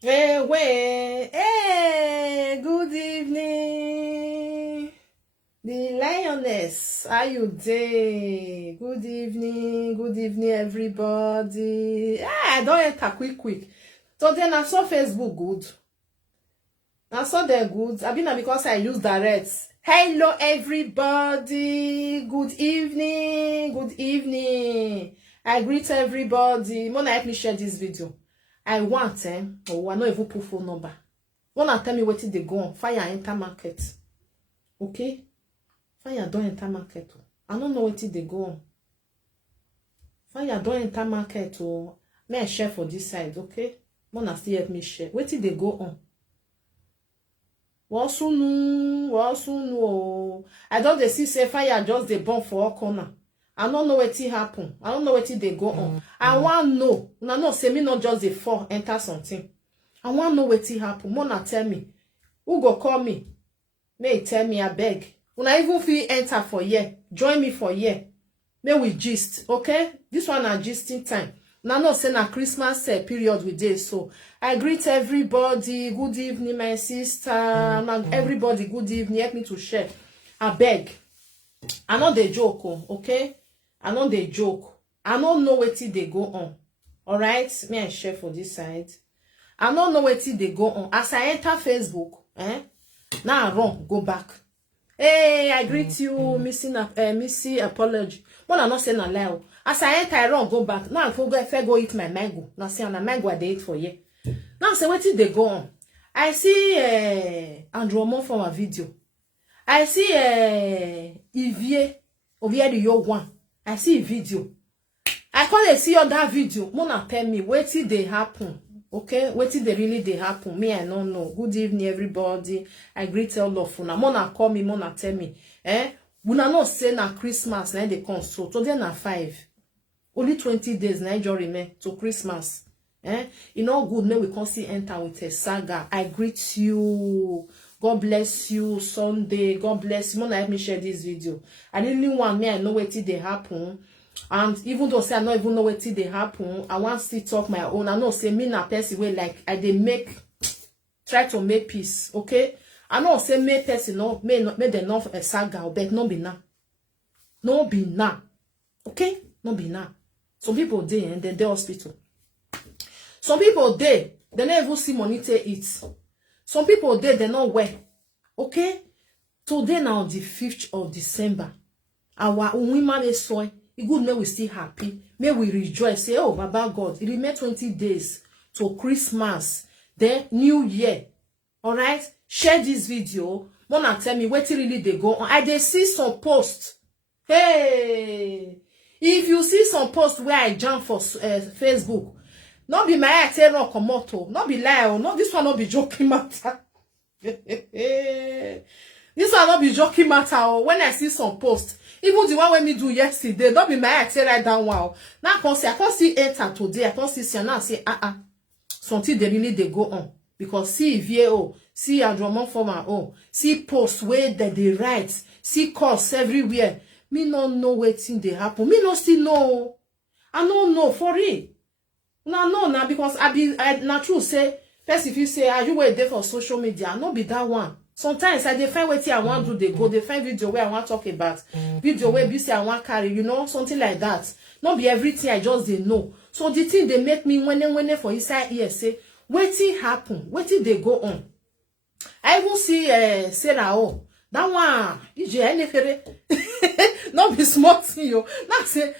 Hey, good evening. The lioness, how you dey? Good evening, everybody. I don't enter quick. So then I saw Facebook good. I saw them good. I mean, because I use direct. Hello, everybody. Good evening. I greet everybody. Wanna help me share this video? I want, I not even put phone number. Wanna tell me what they go on? Fire enter market. Okay? Fire don't enter market. I don't know what they go on. Fire don't enter market. May I share for this side, okay? Wanna still help me share. What they go on? Wasunu. I don't see say fire just the bomb for all corner. I don't know what happen. I don't know what they go on. I want know. No, say me not just the fall enter something. I want know what happen. Mona tell me. Who go call me? May tell me I beg. When I even feel enter for year, join me for year. May we gist, okay? This one a gisting time. Now no say na Christmas period with this, so I greet everybody. Good evening, my sister. Everybody, good evening. Help me to share. I beg. I know they joke, okay? I know they joke. I don't know what they go on. All right, may I share for this side? I don't know what they go on. As I enter Facebook, now I run, go back. Hey, I greet you, Missy apology. When I not saying a lie. As I enter, I run, go back. Now if I go eat my mango. Now say on a mango I dey eat for you. Now say what did they go on? I see Andrew Mo from a video. I see Ivie over the yo one. I see a video. I can't see on that video. Mona tell me what did they happen? Okay, what did they really they happen? Me, I don't know. Good evening, everybody. I greet all of you. Mona call me, Mona tell me. We not say na Christmas na they come so. Today na 5. Only 20 days na just remain to Christmas. You know good me we can see enter with a saga. I greet you. God bless you Sunday. God bless you. Mona help me share this video. I didn't want me I know what they happen. And even though say I don't even know what they happen, I want to talk my own. I know say me na person way like I they try to make peace, okay? I know say make person no may they not a saga, but no be now. No be now. Okay? No be now. Some people dey and they hospital. Some people they don't even see money to eat. Some people they not well. Okay? Today now the 5th of December. Our women is soy. It good may we still happy. May we rejoice. Say, oh, Baba God, it remains 20 days to Christmas. Then New Year. Alright? Share this video. Mona tell me what really they go on. I dey see some posts. Hey! If you see some posts where I jump for Facebook, not be my eye tell no komoto. Not be lie. No, this one not be joking matter. This one not be joking matter. When I see some posts, even the one when me do yesterday, don't be my eye tell right down wow. Now I can't see enter today. I can't see now say something they really they go on. Because see VAO, see Andromon former see posts where that they write, see calls everywhere. Me no know wetin they happen. Me no still know. I don't know for real. No, because I not true say first if you say are you wait there for social media, no be that one. Sometimes I dey find wetin I want to do, they go, they find video where I want to talk about, video where you say I want carry, you know, something like that. Not be everything I just they know. So the thing they make me when for inside here say, wetin happen? Wetin they go on? I even see Sarah that one not be smart thing yo. Not say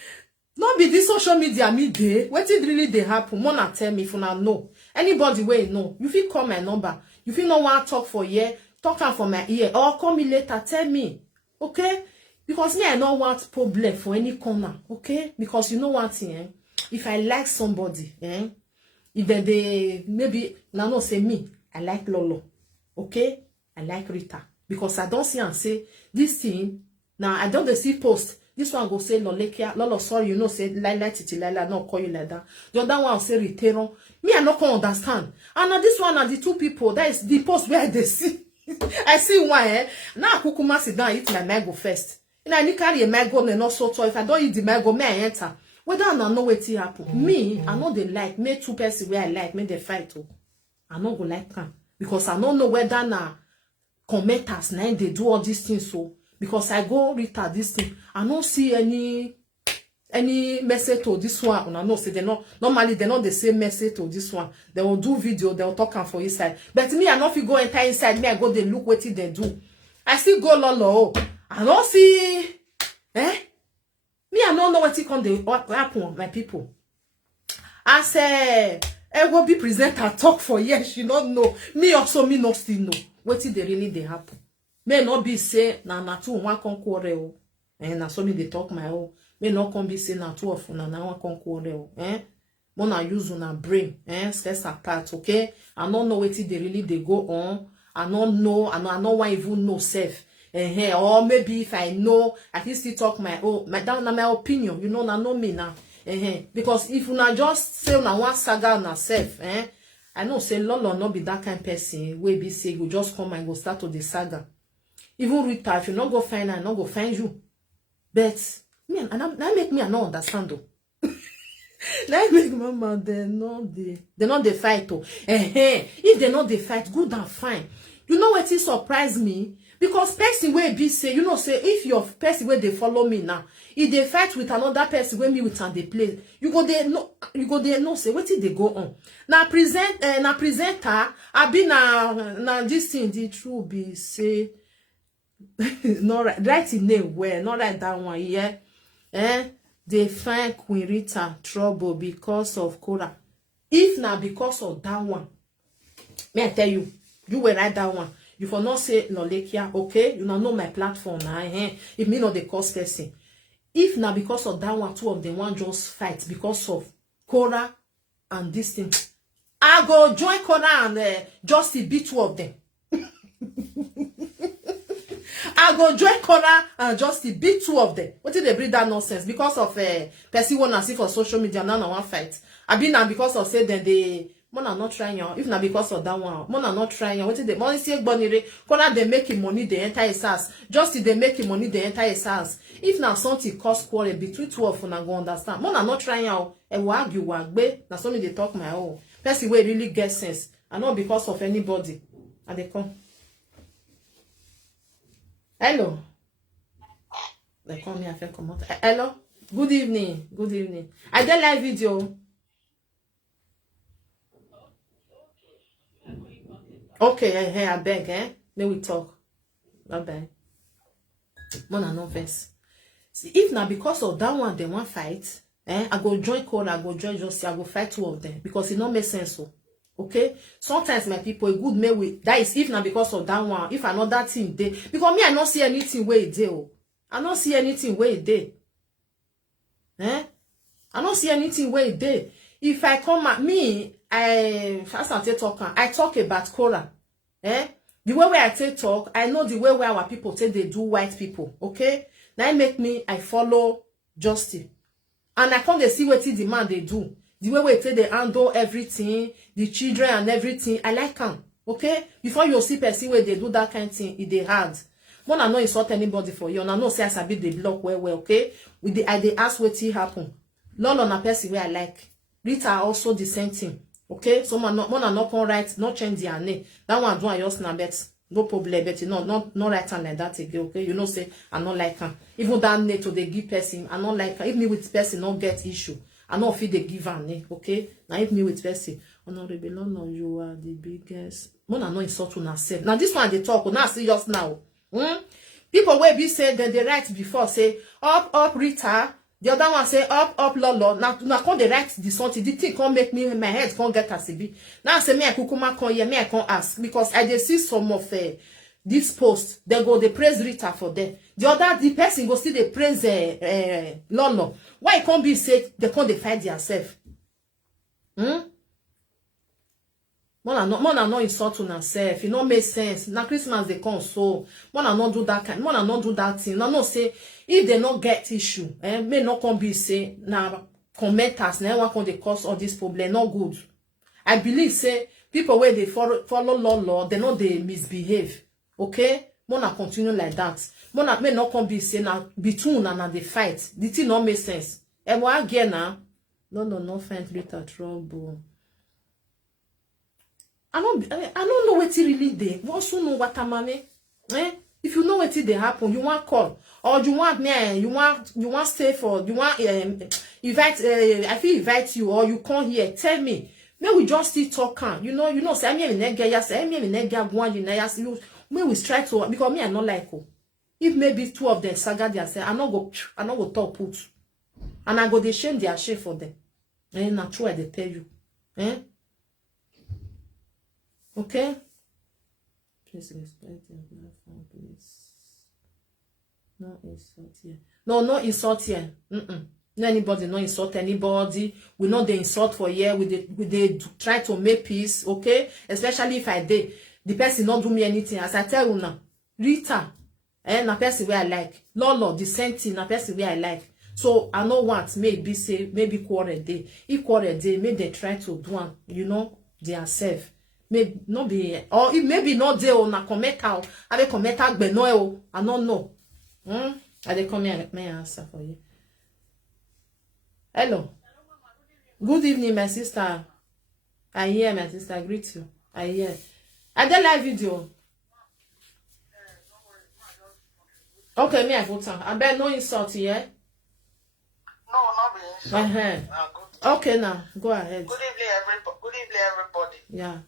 not be this social media me day. Wetin really they happen? Mona tell me if you not know. Anybody way know. You feel call my number. You feel no want talk for year. Talk out for my ear or call me later, tell me, okay? Because me, I don't want problem for any corner, okay? Because you know one thing, if I like somebody, if they maybe now no say me, I like Lolo, okay? I like Rita because I don't see and say this thing. Now I don't see post. This one go say Lolo, sorry, you know say Lila Titi Lila, not call you like that. The other one say Ritero. Me, I not can understand. And now this one are the two people. That is the post where they see. I see one, now Kukuma sit down eat my mango first. And I need carry a mango and not so tall. If I don't eat the mango, may I enter. Whether I know wetin happen, me, I know they like, me two person where I like, me they fight. Oh. I no go like am because I don't know whether na commenters na they do all these things. So because I go read at this thing, I don't see any message to this one. I know say they not normally they not the same message to this one. They will do video, they will talk am for inside. But me, I know if you go enter inside, me I go they look wetin they do. I still go lolo. I don't see me, I don't know what it come they happen, my people. I say I will be presenter talk for years. You don't know. Me also me not still know. What they really they happen. May not be say na two one con quarrel. And na so me they talk my own. May not come be say na two of na one con quarrel. Mona use una brain. Stress apart. Okay. I don't know what they really they go on. I don't know. I don't want even know self. Or maybe if I know, I can still talk my own. My opinion. You know, na know me now. Because if una just say una one saga on herself, I know say Lolo not be that kind of person where be say you just come and go start to the saga. Even Rita, if you not go find her, not go find you. But me and that make me not understand though. That make mama they not the fight though. If they not the fight, good and fine. You know what it surprised me? Because person where be say, you know, say if your person where they follow me now, if they fight with another person where me with and they play, you go there no say what did they go on. Now presenter, I be na this thing the true be say no right in name where not right that one here. They find Queen Rita trouble because of Cora. If now because of that one, may I tell you, you will write that one. You for not say Lolekia, okay? You know my platform now. It may not the cause person. If now because of that one, two of them one just fight because of Cora and this thing, I go join Cora and just beat two of them. I go join Cora and just beat two of them. What did they bring that nonsense? Because of person wanna see for social media now one fight. I been now because of say that they. Mona not trying if not because of that one. Mona not trying. What they money see bonire? Corner they making money the entire house. Just if they making money the entire house. If now something cost quarrel between two of them, I go understand. Mona not trying out. And we argue wagbe. Now something they talk my own. Person way really get sense. And not because of anybody. And they come. Hello. They come here. I feel come out. Hello. Good evening. Good evening. I did live video. Okay, I beg, May we talk. Bye bye. Mona no verse. See, if now because of that one, they want fight, I go join Cora, I go join Josie, I go fight two of them because it not make sense. So, okay. Sometimes my people, a good may we that is if now because of that one, if another thing they because me I not see anything where it dey. I don't see anything where it dey. I don't see anything where it dey. If I come at me, I talk about Cora. The way where I take talk, I know the way where our people say they do white people. Okay? Now it make me I follow justice. And I come to see what the man they do. The way we say they handle everything, the children and everything. I like them. Okay? Before you see person where they do that kind of thing, it they hard. When I know insult anybody for you, and I know say I be the block well, okay? I they ask what happen. Lord on a person where I like. Rita also the same thing. Okay, so man not come right, not change their name. That one do I just na bet no problem, but you know, not right hand like that again. Okay, you know say I not like her. Even that name to the give person, I not like her. If me with person not get issue, I not feel they give her name. Okay, now if me with person, honorable no, you are the biggest. Man, I not insult to myself. Now this one they talk. Now see just now. People where be said that they write before say up Rita. The other one say up Lolo. Now come they write the something. The thing can't make me my head can't get as be. Now I say me I kukuma come here, me I can't ask because I dey see some of this post. They go they praise Rita for them. The person go see they praise Lolo. Why it can't be said they can't fight themselves? Mona not insult on herself. It not make sense. Now Christmas they come so. Mona not do that kind. Mona not do that thing. Now no say if they not get issue, may not come be say now commenters now one can they cause all this problem. Not good. I believe say people where they follow law, they know they misbehave. Okay, Mona continue like that. Mona may not come be say now between and they fight. The thing not make sense. And what again now? No find Rita trouble. I don't know what it really dey. You also know what money. If you know what it dey happen, you want call or you want me, you want stay for, you want invite. I feel invite you or you come here. Tell me. May we just still talk. You know. Say me in nega. Say me in nega. Go on, you know. May we try to because me I not like you. If maybe two of them saga they say I not go talk put, and I go they shame their shame for them. Not true. They tell you. Okay. Please respect your platform, please. No insult here. No insult here. No anybody, no insult anybody. We know the insult for here. We try to make peace, okay? Especially if I did. The person not do me anything. As I tell you now, Rita, na person where I like. Lolo, the same thing, na person where I like. So I don't want maybe quarrel day. If quarrel day, maybe they try to do one, they are safe. Maybe not be or it maybe not there on a comment out. I will comment out Benoel. I don't know. I will come here my answer for you. Hello. Good evening, my sister. I hear my sister. I greet you. I hear. I did live video. Okay, me I vote on. I bet no insult here. No, not being insult. Okay, now go ahead. Good evening, everybody. Yeah.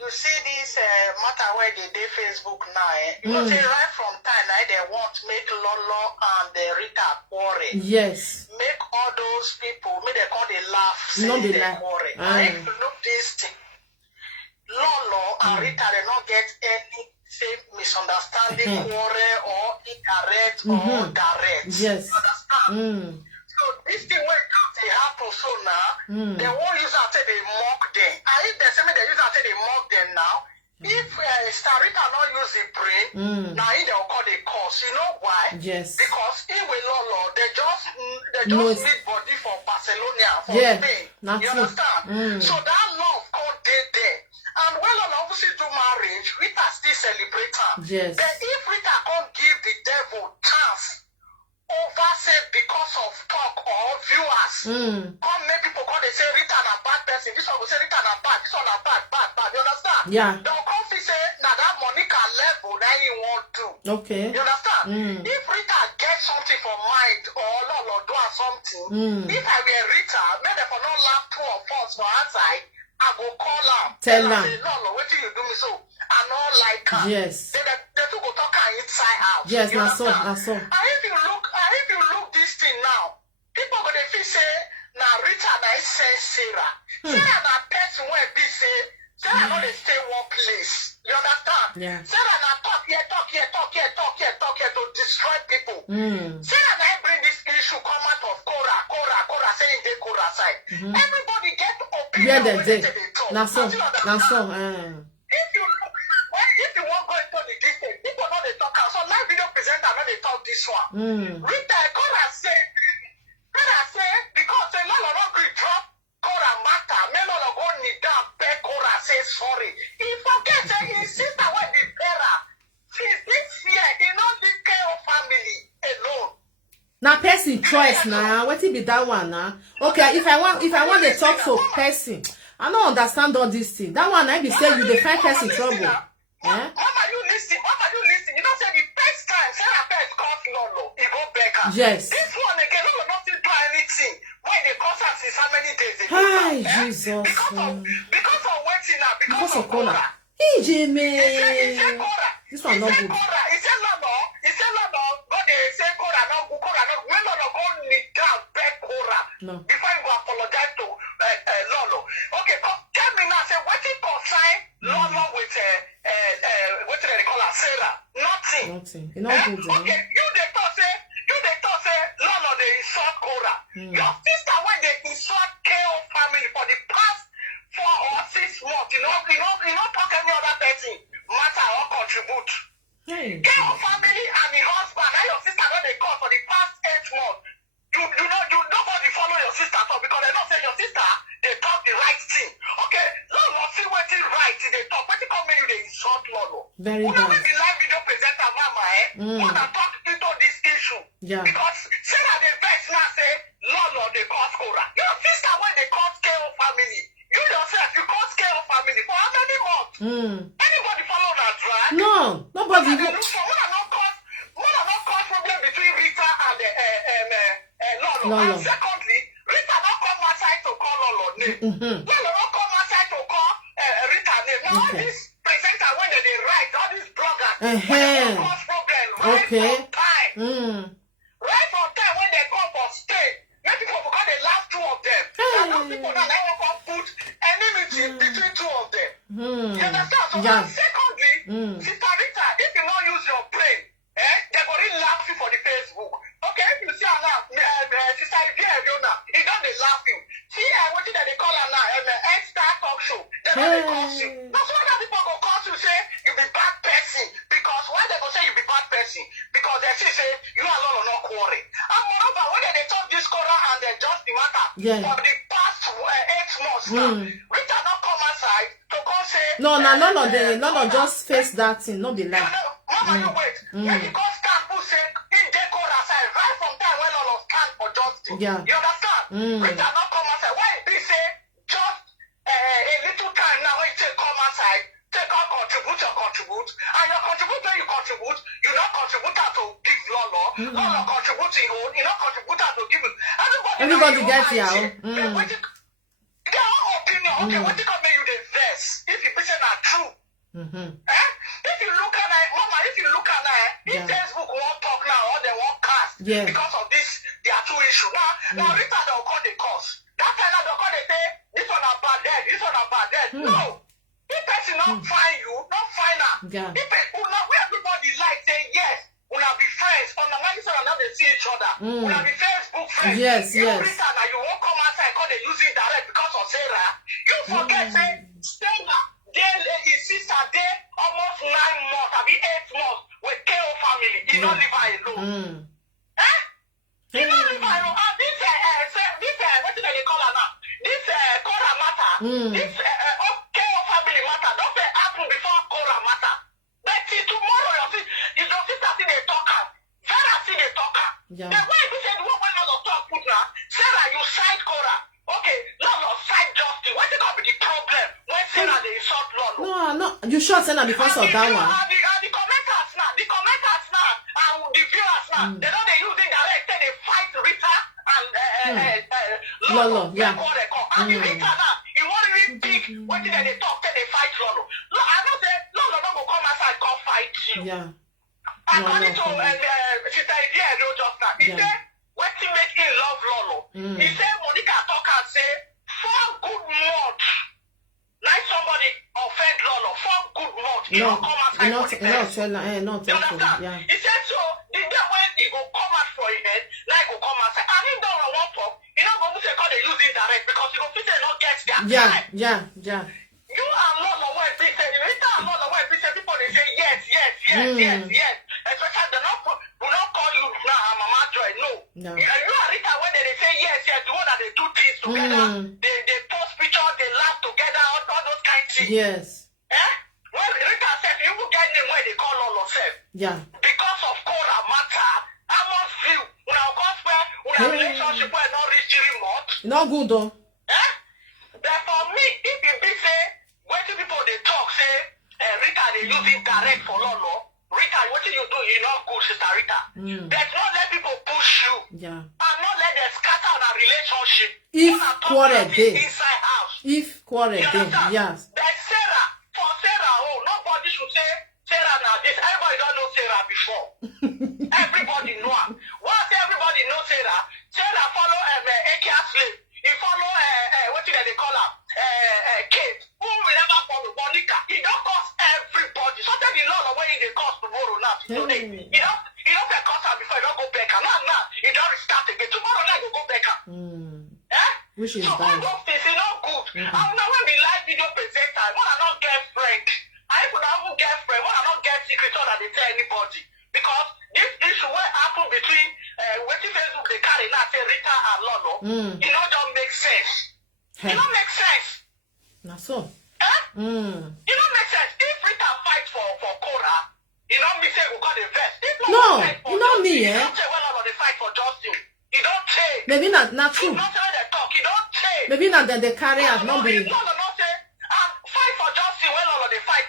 You see this matter where they do Facebook now. You know, say right from time they want to make Lolo and Rita quarrel. Yes. Make all those people, make they call they laugh, say No, they quarrel. And if you look this thing, Lolo and Rita they not get any same misunderstanding quarrel or indirect or direct. Yes. You understand? So this thing when they happen so now, they won't use that say they mock them. And if they say they use that say they mock them now, if Starita not use the brain, now they'll call the cause. You know why? Yes. Because in with Lolo, they just need body for Barcelona, for Spain. You understand? So that love called there. And when Lolo obviously do marriage, Rita still celebrate her. Yes. But if Rita can't give the devil chance, over say because of talk or viewers, come make people come they say Rita a bad person. This one will say Rita a bad. This one a bad. You understand? Yeah. They'll come say now that Monica level that you want to. Okay. You understand? If Rita gets something for mind or Lolo do something, if I were Rita, maybe for not laugh two of us for outside, I go call her. Tell her. Say, Lolo, what do you do me so? I not like her. Yes. They two go talk her inside out. Yes, you na so. And if you look this thing now, people gonna feel say now Rita na say Sarah. Sarah na person where be say Sarah not dey stay one place. You understand? Yeah. Sarah na talk here to destroy people. Sarah na bring this issue come out of Cora saying they Cora side. Everybody get opinion when they talk. Na so. If you want go into the detail, people know they talk. So live video presenter know they talk this one. Rita Cora say because say Lolo not go drop Cora matter, me Lolo go kneel down, beg Cora say sorry. He forget say his sister when the bearer. Since this year, he not the care of family alone. Now person choice now. What it be that one now? Okay, if I want to talk to person, I don't understand all this thing. That one I be say you define person trouble. Mama, you listen. You know, say the first time Sarah first calls Lolo, he go back her. Yes. This one again, Lolo not do anything. Why they cause her since how many days ago? Hi, Jesus. Because of Wetin now, because of Cora. Hey, Jimmy. He said Cora. This one not good. He said Lolo, go they say Cora no. When Lolo go kneel down, beg Cora. No. Before you go apologize to Lolo. Okay, tell me now, say Wetin concern Lolo with what do they call her? Sarah. Nothing. You know good. Okay, you they talk say Lolo they insult Cora. Your sister when they insult KO family for the past 4 or 6 months, you know talk any other person matter or contribute. KO family and the husband and your sister when they call for the past 8 months. Nobody follow your sister talk because they don't say your sister they talk the right thing. Okay, Lolo see what is right they talk. What come when you they insult Lolo? Very bad. Who the live video presenter mama wanna talk into this issue? Yeah. Because Sarah the best now say Lolo Anybody follow that drag? No, nobody. What are not cause problem between Rita and Lolo? Lolo. And secondly, Rita not come outside to call Lolo name. Lolo not come outside to call Rita name. Now all these presenters when they write, all these bloggers, when they cause problem, right on time. Right on time when they come for stay. Many people forgot the last two of them. And those people now they won't put enmity between two of them. You understand? So secondly, Sister Rita, if you don't use your brain, they're going to laugh you for the Facebook. Okay, if you see her now, Sister Fiona, he don't they laugh you. See, what did they call her now? X-Star Talk Show. They don't they call you. That's why that people go call you say you be bad person. Because why they go say you be bad person? Because they say you are not quarry. And moreover, when they talk this Cora and they just the matter for the past 8 months now, Rita not come outside to come say none of just face that thing, not be like. Mama, you wait. When you go stand, who say in Cora side right from time when Lolo stand for justice. You understand? Rita not come outside. Why they say just a little time now when you take come outside, take out contribute, and your contribute when you contribute, you not contribute to give Lolo. Lolo contributing own, you not contribute to give it. Everybody gets your own. Their own opinion. Okay, what you can make you the verse if you say not true. If you look at it, Mama, if Facebook won't talk now or they won't cast because of this, there are two issues. Now Rita they'll call the cause. That time they'll call the say this one are bad dead, this one are bad dead. No. If person not find you, not find her. If everybody like say yes, we'll be friends. On the money so now they see each other. We'll be Facebook friends. You Rita now you won't come outside because they use it direct because of Sarah. You forget say Sarah. His sister there almost 9 months, I mean 8 months with KO family. He don't leave her alone. He don't leave her alone. And this what do they call her now? This Cora matter. This KO family matter. Don't say happen before Cora matter. But till tomorrow you don't see that they talk her. Sarah see they talk her. Then when you say the one when Lolo talk put now, Sarah you side Cora. Okay, Lolo side Justin. What is going to be the problem when Sarah they insult Lolo? No, you sure Sarah because of that one. The commenters now, and the viewers now, they know they use it direct. They fight Rita and Lolo. And the Rita now, you want to really big. What did they talk? They fight Lolo. I know say Lolo don't go come outside come fight you. According to Sister Idea just now, he said Wetin make him love Lolo. He said Monica talk and say 4 good months. Like somebody offend Lolo 4 good months. He don't come outside for the best. You understand? He said so the day when he go come out for his head, now he go come outside. And he don't want to talk. He not going to say because they use it direct because he go fit not get their time. You and Lolo when they say Rita and Lolo when they say people they say yes. Especially they not call you now Mama Joy. No. You and Rita when they say yes, the one that they do things together, they post pictures, they laugh together, all those kind of things. When Rita said you will get them when they call Lolo self. Because of Cora matter, I must feel when I gospel, when a relationship will not reach 3 months. Not good though. Therefore me, if you be say when people they talk say Rita they use it direct for Lolo. Rita, what you do, you not good, Sister Rita. Let's not let people push you. And not let them scatter on a relationship. If quarrel day. Inside house. If quarrel day, yes. Like Sarah, for Sarah, nobody should say Sarah now this. Everybody don't know Sarah before. Everybody know her. Once everybody know Sarah, Sarah follow Akia slave. He follow what did they call her? Kate. Who will never follow Monica. He don't cost everybody. So tell the Lord when they cost tomorrow now. Today. He don't pay cost her before he don't go back. Now, he don't restart again. Tomorrow night he go back. Which is so bad. all those things is not good. And now when we live video presenter, when I not get friend, I could not get friend, when I not get secret so that they tell anybody. Because this issue will happen between Wetin Facebook they carry now say Rita and Lolo. It not just make sense. It don't make sense. Not so. It don't make sense. If Rita fight for Cora, it don't mean say we got the vest. No, it not me, It don't say when Lolo they fight for Justin. It don't change. Maybe not true. It don't say when they talk. It don't change. Maybe not that they carry out, not be. Lolo not say fight for Justin when Lolo they fight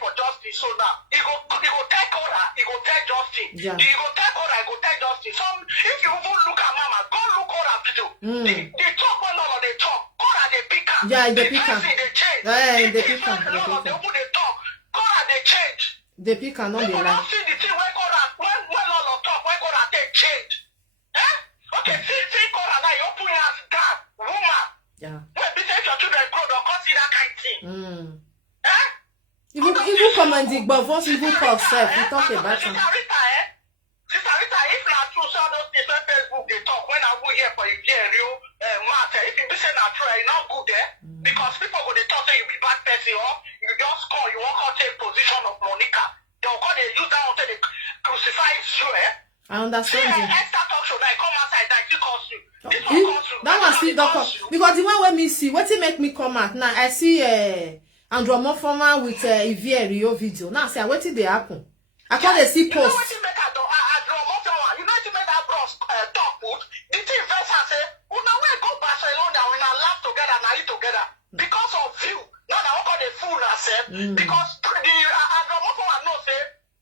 Yeah. You go tell Cora, I go tell Justin. Some, if you even look at Mama, go look Cora video. They talk when Lolo they talk. Cora they pick up. Yeah, they pick up. They change. They pick up. Lolo they open they talk. Cora they change. They pick up, not they lie. See the thing when Cora, when Lolo talk, when Cora they change. Eh? Okay, see Cora now, you open your hands down. Woman. Yeah. When besides your children grow, don't consider that kind of thing. Eh? Even commanding, but once you call self, you talk about Sister Rita, if not true, so those things on Facebook they talk. When I go here for a real matter, if you be saying that true, you not good there because people go they talk say you be bad person or you just call, you won't call take position of Monica. They'll call they use that until they crucify you, eh? I understand you. Extra talk show now, come outside, that you cost you. This one cost you. That one still don't come because the one where me see, what make me come out now? I see Andromorphoma with Ivy Rio video. Now say what did they happen? I can't see post. You know what you make Andromorphoma? You know what you make that bros talk put? The thing first I say, oh now we go Barcelona, we now laugh together, now eat together. Because of you. Now I call the fool myself. Because the Andromorphoma know say,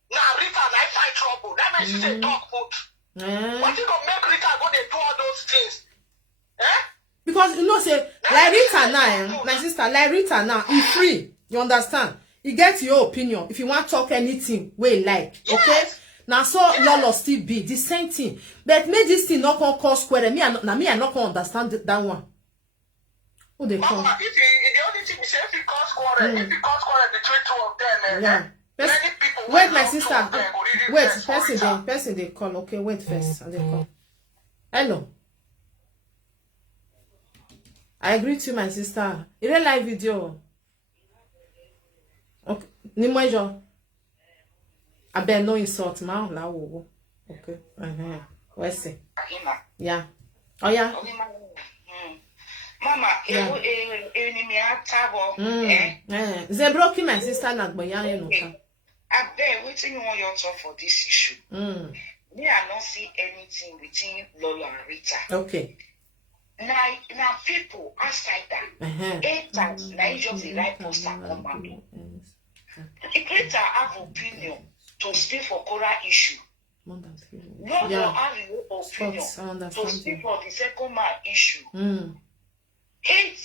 now Rita and I find trouble. That means she say talk put. What you gonna make Rita go they do all those things? Eh? Because you know, say, like Rita now, my sister, like Rita now, he free. You understand? He gets your opinion. If you want to talk anything, we like. Okay? Now, so Lolo still be the same thing. But make this thing not come cause square. Me, I not gonna understand that one. Who they call? Mama, if the only thing is if you cause quarrel, if you cause quarrel between two of them, yeah. Many people wait, my sister. Wait, person they call. Okay, wait first. And they call. Hello. I agree to my sister. It's a live video. Okay. Nimojo. I bet no insult, ma. Okay. Where's it? Yeah. Oh yeah. Mama, They broke my sister not but yeah, you know. I bet waiting you want your talk for this issue. Me, I don't see anything between Lolo and Rita. Okay. Now people outside that 8 times now you just the right post and come back. If Rita have opinion to speak for Cora issue, Lolo have your opinion to speak for the second man issue. 8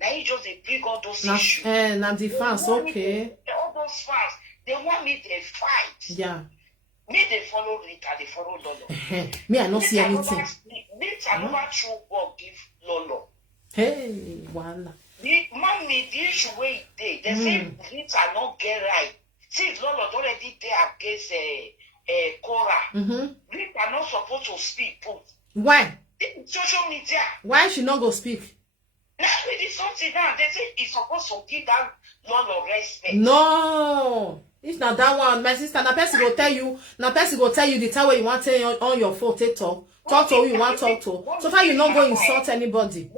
now you just bring all those issues. Now the fans, okay. All those fans, they want me to fight. Yeah. Me they follow Rita, they follow Lolo. Me I not see anything. Rita never true God give Lolo. Hey, voila. Mommy, the issue where they say Rita not get right. Since Lolo already there against Cora. Rita not supposed to speak. Put. Why? Social media. Why she not go speak? Now with something now, they say he's supposed to give that Lolo respect. No. If not that one, my sister, na person go tell you the time where you want to on your phone, talk to who you want to talk to. So far you not go insult anybody.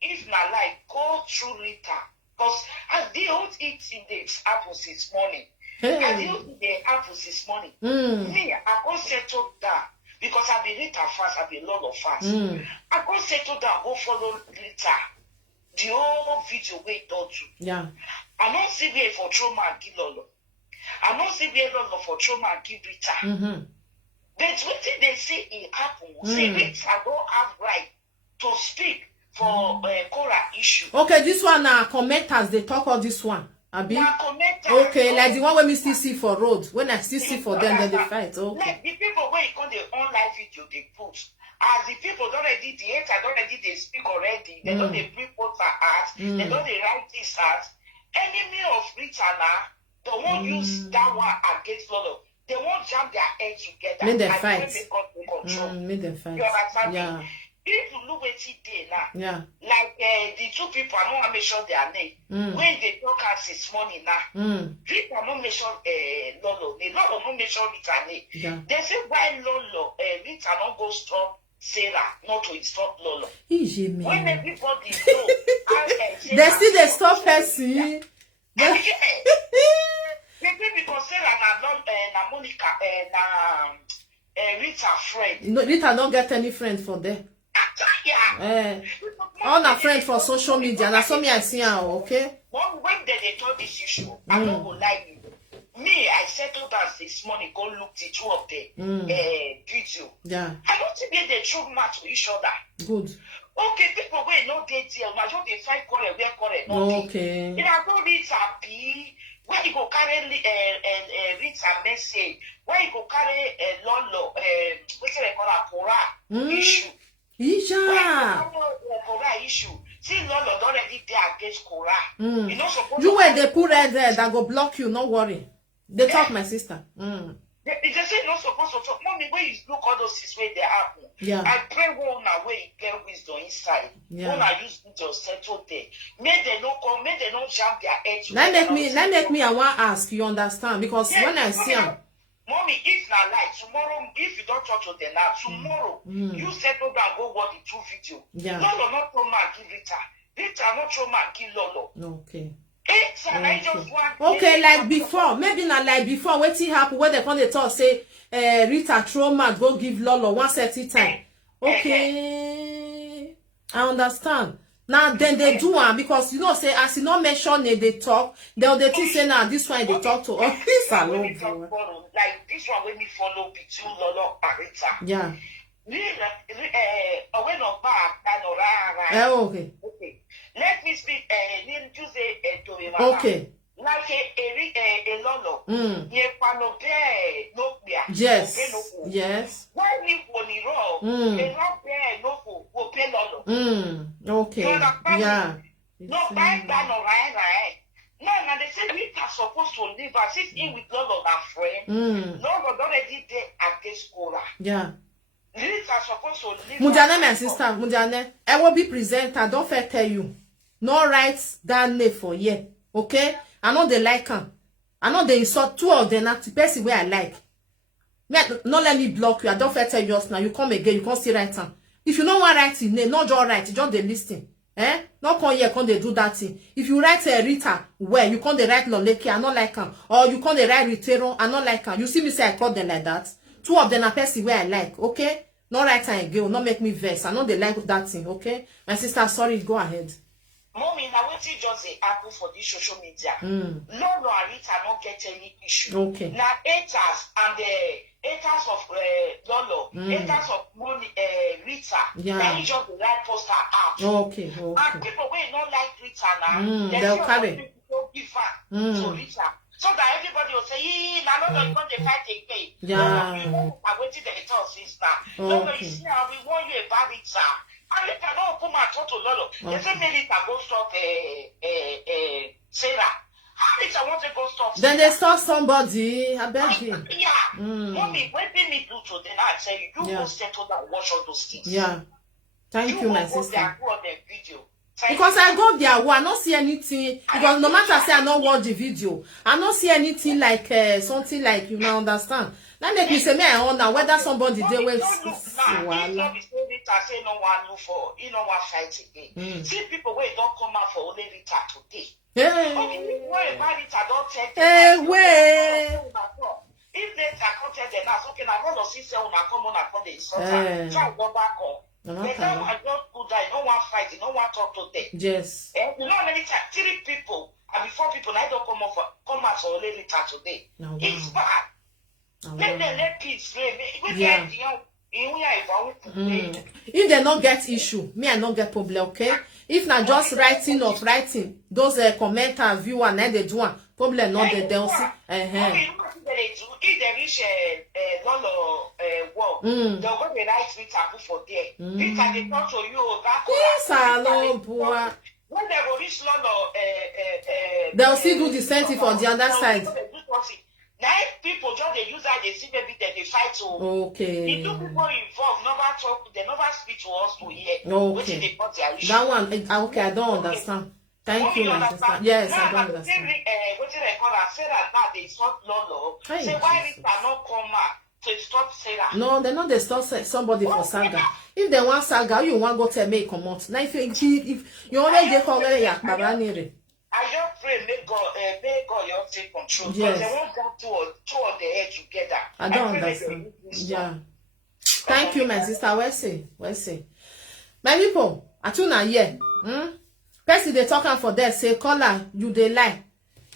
If not like, go through Rita. Because as the whole eating the apples this morning. As the whole the apples this morning. Me, I go settle down. Because I be Rita fast, I be Lolo fast. I go settle down, go follow Rita. The whole video where it don't do. Yeah. I don't see where for trauma and give Lolo. I don't see where Lolo for trauma and give Rita. But what did they say it happen? Say Rita don't have right to speak for Cora issue. Okay, this one now commenters they talk all this one. Abi? Okay, like the one when we still see for road. When I still see for them, then they fight. Okay. Like the people where you call the online video they post. As the people already, the haters already they speak already. They don't they bring post art. They don't they write this art. Enemy of Rita now, they won't use that one against Lolo. They won't jam their heads together. Make them fight. Make them fight. You understand yeah. me? If you look at it there now, yeah. Like the two people, I don't want to mention their name. When they talk us this morning now, Rita don't mention Lolo. They don't mention Rita name. Yeah. They say why Lolo, Rita don't go stop Sarah, not to stop Lolo. When everybody know, they still they stop person. Because Sarah na Monica na Rita friend. No, Rita don't get any friend for there. All our friends for social media. That's something I see her, okay? When they told this issue, I don't go lie you. Me, I settled down this morning, go look the two of the video. Yeah. I don't think they throw match to each other. Good. Okay, people wait no they deal. Now you dey find correct where correct not. Okay. If I go read happy, where you go carry read some message, where you go carry lolo what they call a Quran issue. Isha. Quran issue. See lolo don't already dey against Quran. You know supposed you where they put it there that go block you, no worry. They talk my sister. They just say not supposed to talk. Mommy, when you look all those things where they happen. Yeah. I pray one way you get wisdom inside. Yeah. When I use it to settle there. May they not come, may they not jam their edge. Let me I want to ask, you understand? Because when I see them. Mommy, if not like tomorrow, if you don't talk to them now, tomorrow, you settle down, go watch the true video. Yeah. Lolo not throw man, give Rita. Rita not throw man, give Lolo. Okay. Okay, like before, maybe not like before. Wetin happen when they come they talk say Rita throw man go give Lolo one certain time. Okay, I understand. Now then they do one because you know say as you not mention they talk, they'll they think say now this one they talk to all this alone. Like this one when me follow between Lolo and Rita. Yeah. Okay. Okay. Let me speak okay. Like a Lolo. Yes. Yes. Okay. Yeah. No, right. No, now they say we are supposed to live as if in with Lolo and friend. Lolo already there against Cora. Yeah. Ladies are supposed to live. Mujane, my sister, Mujane, I will be presenter. Don't fair tell you. No write that name for you. Okay? I know they like them. I know they insult two of them. That's the person where I like. Not let me block you. I don't fair tell you just now. You come again, you can't see right time. If you don't want write it, not just write, just the listing. Eh? Not come here, can't they do that thing. If you write Rita, where you can't they write Loleke, I not like them. Or you can't they write Ritero, I not like them. You see me say I call them like that. Two of them are person where I like, okay? Not right time again, not make me vex. I know they like that thing, okay? My sister, sorry, go ahead. Mommy, now what you just say apple for this social media. Lolo and Rita not get any issue. Okay. Now haters and the haters of Lolo, haters of money, Rita, then you just the right poster out. Okay. And people will not like Rita now. They'll carry. People give her to Rita. So that everybody will say, now Lolo, you want to fight again. Yeah. I'm waiting the talk sister. Lolo, you see how we want you about Rita. And Rita don't open my talk to Lolo. They say maybe Rita go stop Sarah. How Rita want to go stop Sarah? Then they stop somebody. I beg you. Yeah. Mommy, what did me do to them? I say, you go settle down, watch all those things. Yeah. Thank you, my sister. Go on the video. Because I go there, I don't see anything. Because no matter say I don't watch the video, I don't see anything like something like you now understand. Now make me say me I wonder whether somebody they will. Say no one look for, you know what fight again. See people where don't come out for only Rita today. Okay, why about Rita don't tell them? Hey, wait. If they can't tell them now, okay, now go to see say una come on and the insult. Try go back on. They don't want to do that. You don't want to fight. You don't want to talk to them. Yes. You know many times 3 people and before people now don't come out for only Rita today. No, it's bad. Let peace reign. Yeah. If they not get issue, me I not get problem, okay? If not just writing, those commenter, viewer, and they do one problem, not the they'll see. If they reach Lolo war, they'll go the right Rita for there. Rita they talk to you that. When they will reach Lolo, they'll still do the same thing for the other side. Now if people just they use that they see maybe they fight to okay. The 2 people involved never talk, they never speak to us to hear. Okay. They got their issue. That one okay, I don't understand. Thank you, my sister. Yes, I don't understand. What did I call her? Sarah now they stop Lolo. Say why Rita not come out to stop Sarah? No, they know they stop somebody for saga. If they want saga, you want go tell me come out. Now if you only get call it, I just pray make God your take control. Yes. Because they won't get two of the head together. I don't understand. Yeah. Thank you, my sister. We'll see. My people, I tune here. Person they talking for that say caller, you they lie.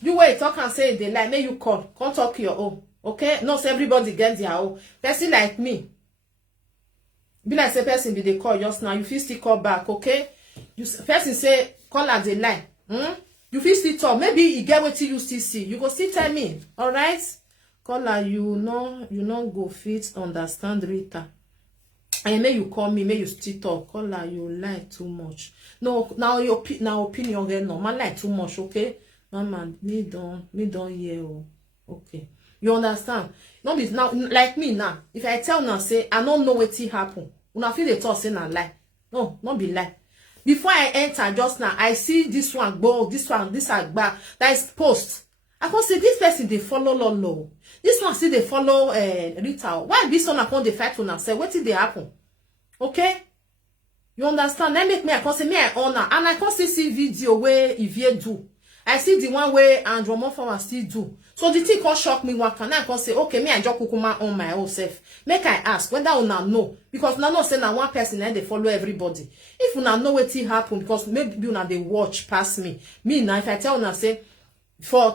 You wait, talk and say they lie. May you call. Come talk your own. Okay? Not everybody gets their own. Person like me. Be like say person be they call just now. You feel still call back, okay? You person say call as they lie. You feel still talk. Maybe you get what you still see. You go still tell me. Alright? Caller, you know go fit understand Rita. And may you call me, may you still talk. Caller, you lie too much. No, now your opinion get no. Man lie too much, okay? Mama, me don't hear. Okay. You understand? No be now like me now. If I tell now say I don't know what happen. Una feel they talk say na lie. No, not be lie. Before I enter just now, I see this one go, this agba that is post. I can say this person they follow Lolo. This one see they follow Rita. Why this one upon the fight when I say what did they happen? Okay? You understand? That make me I can say me I honor and I can see video where Ivie do. I see the one where Andrew Moffa still do. So the thing can shock me one can I can say okay me I just kukuma on my own self. Make I ask whether una know because una know say na one person and they follow everybody. If una know what happen because maybe una they watch past me. Me now if I tell una say for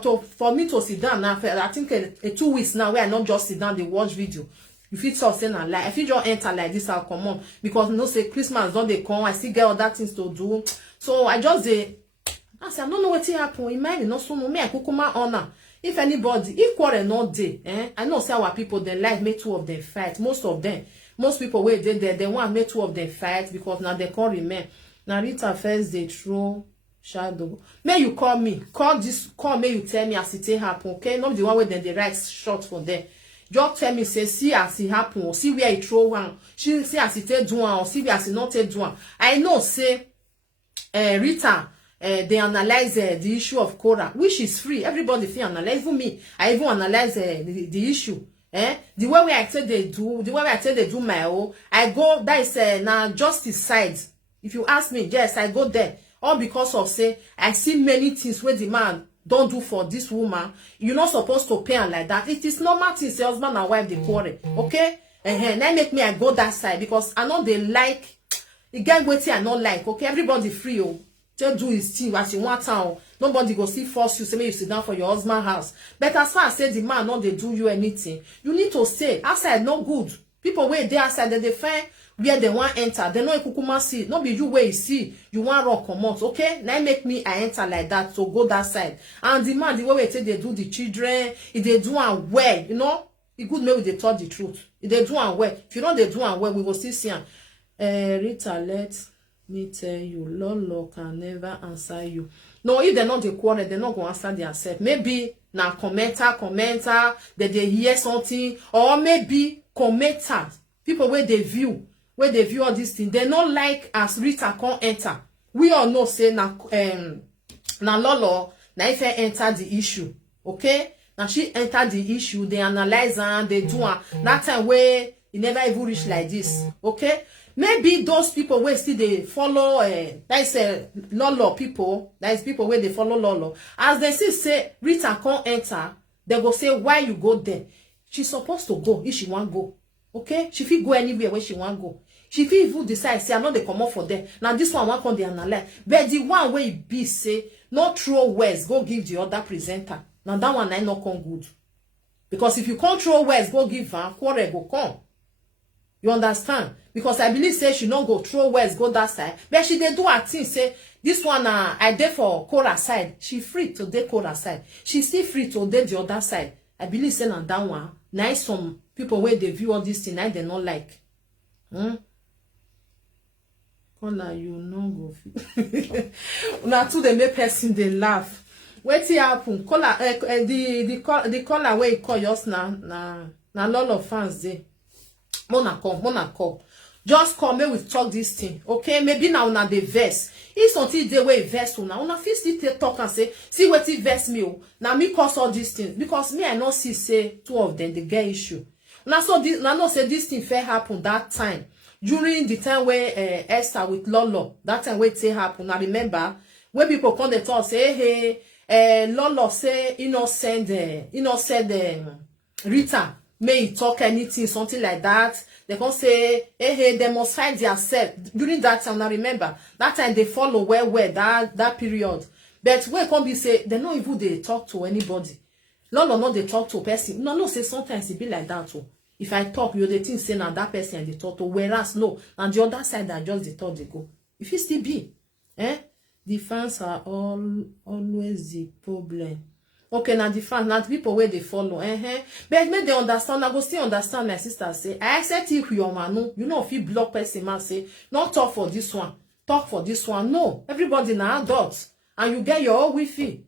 me to sit down now I think a 2 weeks now where I not just sit down they watch video. You feel so saying a lie. I feel just enter like this I'll come on because you know say Christmas don't they come I still get other things to do. So I just I say I don't know what happen. Imagine no so me I kukuma honor. If anybody, if quarrel not day, I know say our people they like make two of them fight. Most people where they want make two of them fight because now they can't remain. Now Rita first they throw shadow. May you call me, call may you tell me as it happen, okay? Not the one where then they write short for them. Just tell me say see as it happen or see where it throw one. She see as it do one or see where as it not do one. I know say Rita. They analyze the issue of Cora, which is free. Everybody feel analyze. Even me, I even analyze the issue. The way I say they do, the way I say they do my own, I go. That is now justice side. If you ask me, yes, I go there. All because of say I see many things where the man don't do for this woman. You're not supposed to pay her like that. It is normal things. Husband and wife they quarrel. Okay, that make me I go that side because I know they like. The guy waiting I not like. Okay, everybody free. Oh. Just do his thing as you want town. Nobody go see force you say you sit down for your husband's house. But as far as say the man not they do you anything, you need to say outside no good. People where they outside they find where they want enter. They know kukuma see. Not be you where you see you want rock come out. Okay, now make me I enter like that so go that side. And the man the way they do the children, if they do and well, you know, it good maybe they taught the truth. If they do and well, if you know they do and well, we will still see. Rita let me tell you, Lolo can never answer you. No, if they're not the quarrel, they're not going to answer themselves. Maybe now commenter, that they hear something, or maybe commenter, people where they view all these things, they not like as Rita can't enter. We all know say now Lolo now if I enter the issue, okay? Now she enter the issue, they analyze and they do that time where it never even reach like this, okay? Maybe those people where still they follow that is Lolo people, that is people where they follow Lolo. As they say Rita can't enter, they go say why you go there. She's supposed to go if she want go. Okay? She fit go anywhere where she want go. She fit even decide say I know they come up for them. Now this one come they analyze. But the one where it be say not throw words, go give the other presenter. Now that one I not come good. Because if you control words, go give her, quarrel go come. You understand? Because I believe say she not go throw words, go that side. But she they do her thing, say, this one I did for Cora side. She free to date Cora side. She still free to date the other side. I believe say on that one. Now some people where they view all this thing, now they not like. Cora, you no go. Now too they make person they laugh. Wetin happen? Cora, the caller where he call us na lot of fans there. Mona call. Just come me with talk this thing. Okay, maybe now una the verse. If something they way verse una feel still talk and say, see what it verse me. Now me cause all these things. Because me I not see say two of them they get issue. Now so this now not say this thing fair happen that time. During the time where Esther with Lolo, that time where it happen. I remember when people come they talk say, hey, Lolo say innocent Rita. May he talk anything, something like that. They can say, hey, they must find themselves. During that time, I remember, that time they follow well, that period. But where come be say they no even they talk to anybody. Lolo no they talk to person. No say sometimes it be like that too. If I talk, you the thing say now that person they talk to. Whereas no, and the other side that just the thought they go. If it still be, the fans are always the problem. Okay, now the fans, now the people where they follow, But make they understand. I go still understand my sister say. I said if your man, you know if you block person man say, not talk for this one, talk for this one. No, everybody now adults, and you get your own Wi-Fi.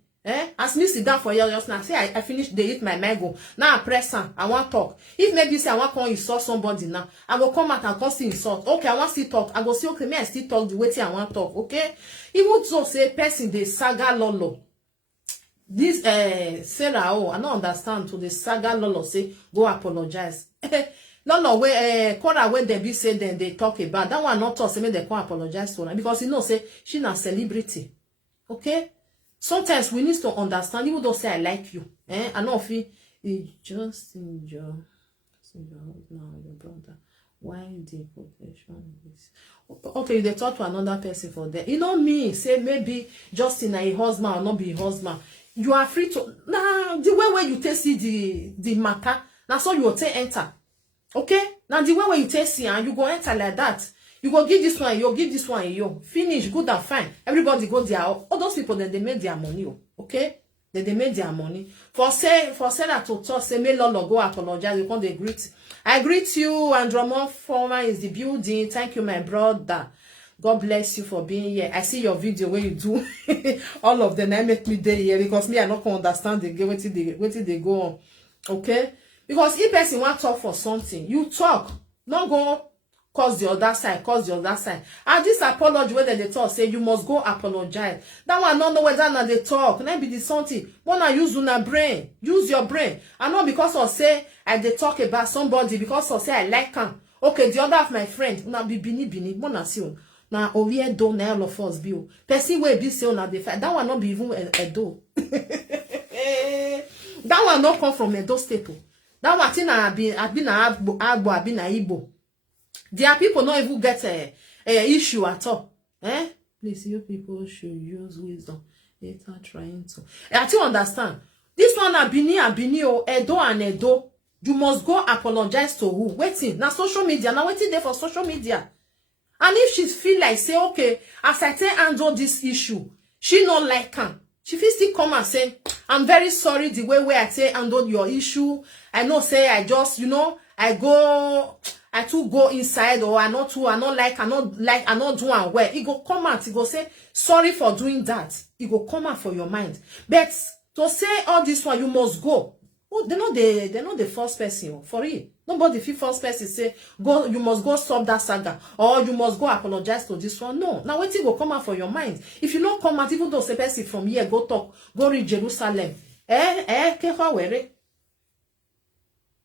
As me sit down for you just now, say I finished the eat my mango. Now I press on, I want talk. If maybe say I want to insult somebody now, I go come out and come still insult. Okay, I want still talk. I go say okay, me I still talk the way I want talk. Okay, even so say person the saga lolo. This Sarah I don't understand to the saga lolo say go apologize. Lolo where Cora when they be say then they talk about that one not talk say me they come apologize to her because you know say she not celebrity. Okay. Sometimes we need to understand, even though say I like you, I know if you just in your brother. Why the protection is okay? They talk to another person for that. You know me, say maybe Justin a husband or not be husband. You are free to the way where you take see the matter. Now so you will take enter. Okay? Now the way where you take see and you go enter like that. You go give this one, you give this one, you finish, good and fine. Everybody go there. All those people then they made their money, okay? Then they made their money. For that to talk, say me Lolo go apologize. You can't they greet. I greet you, and Drummond Former is the building. Thank you, my brother. God bless you for being here. I see your video where you do all of them. I make me day here because me I not understand the game. Wait till they go on, okay? Because if person want to talk for something, you talk, not go. Cause the other side. And this apology where they talk, say you must go apologize. That one don't know whether now they talk. Now be the something. Wanna use your brain. Use your brain. And not because of say I they talk about somebody because of say I like him. Okay, the other of my friend. Now be bini. Wanna see. Now over do now all of us be. Person where be say on the fight. That one not be even a do. That one not come from a do staple. That one thing I been a Igbo. There are people not even get a issue at all. Please, you people should use wisdom. They are trying to. I do understand. This one Abini, Edo and Edo. You must go apologize to who? Waiting. Now social media. Now waiting there for social media. And if she feel like say, okay, as I tell handle this issue, she not like him. She feel still come and say, I'm very sorry the way where I say handle your issue. I know say I just, I too go inside or I not do and well. He go come out, he go say, sorry for doing that. He go come out for your mind. But to say all this one, you must go. Oh, they're not the first person for it. Nobody feel first person say, go, you must go stop that saga. Or you must go apologize to this one. No. Now wait till go come out for your mind. If you don't come out, even though the person from here go talk, go read Jerusalem.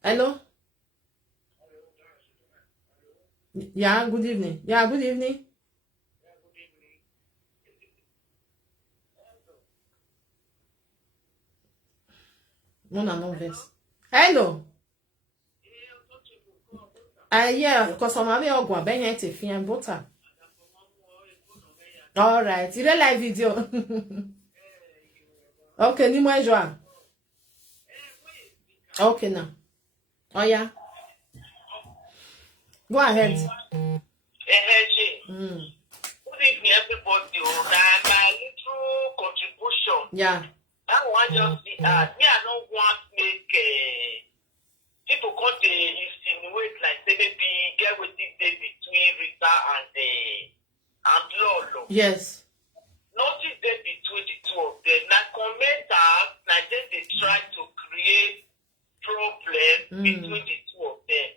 Hello? Yeah, good evening. Yeah, good evening. No verse. Hello. Yeah, because I'm having a go ben here to fian butter. All right, you live video. Okay, ni mo joa. Okay now. Oh yeah. Go ahead. Good evening, everybody. My little contribution. Yeah. I want just me, I don't want to make people come to insinuate like say maybe get with this day between Rita and Lolo. Yes. Nothing there between the two of them. Now commenters, now they try to create problem between the two of them.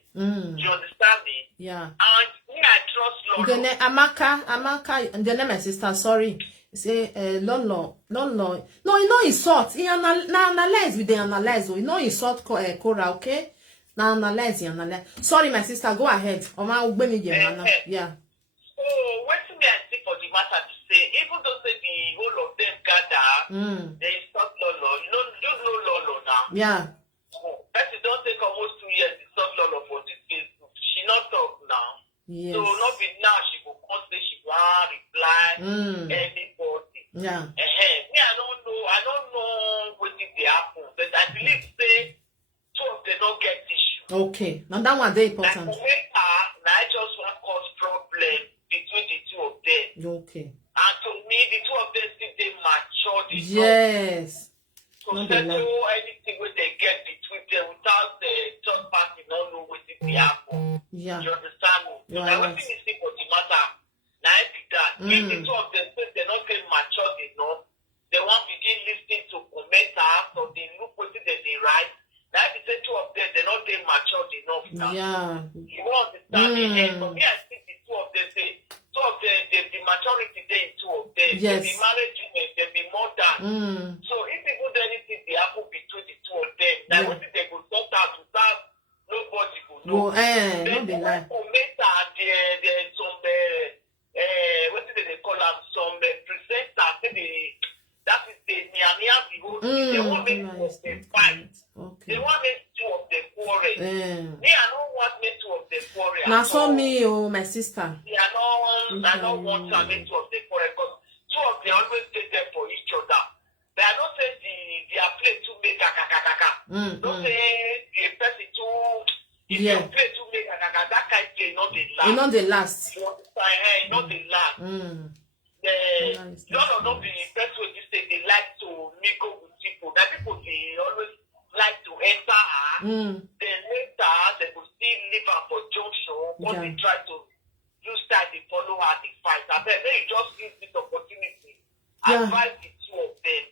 Do you understand me? Yeah. And me, I trust Lolo. Then Amaka, and then my sister, sorry. Say Lolo. No, you know insult. He analyze with the analyze. You know insult Cora, okay? Now analyze. Sorry, my sister, go ahead. Yeah. So what me I see for the matter to say, even though say the whole of them gather, they insult Lolo. You know Lolo now. Yeah. That it don't take almost 2 years to insult Lolo for this Facebook. She not talk now. Yes. So not be now she go come say she want reply anybody. Yeah. Me I Okay. Now that one very Like important. I just want cause problem between the two of them. Okay. And to me, the two of them still they matured enough Yes. to settle anything when they get between them without the third party not know what it be happen. Yeah. You understand me? So now what is the for the matter? Now it be that. If the two of them say they're not getting matured enough, they want begin listening to commenters or they look what they write. Now if the two of them they're not getting matured enough now. Yeah. You understand me? And for me, I think the two of them say two of them the maturity there in two of them. Yes. They be married, they be more than. So if people do anything they happen between the two of them, that what if they go sort out without nobody will know. Well, then not be lie. commenter there's some what do they call them? Some presenters that is the near the whole thing. They want make two of them fight. Okay. They want make two of them quarrel. Me, I don't want make two of them quarrel. Now so me, oh my sister. Yeah, I don't want to make two of them quarrel because two of them always stay there for each other. But I don't say their play to make kakakakaka. Don't say the person to if your play to make kakaka, that kind of play not the last. It's not the last. You understand? Not the last. None of them the best way you say they like to mingle with people. That people they always like to enter her. Then later they will still leave her for junction. Once they try to use that they follow her, they fight. I bet then you just use this opportunity. Advise the two of them.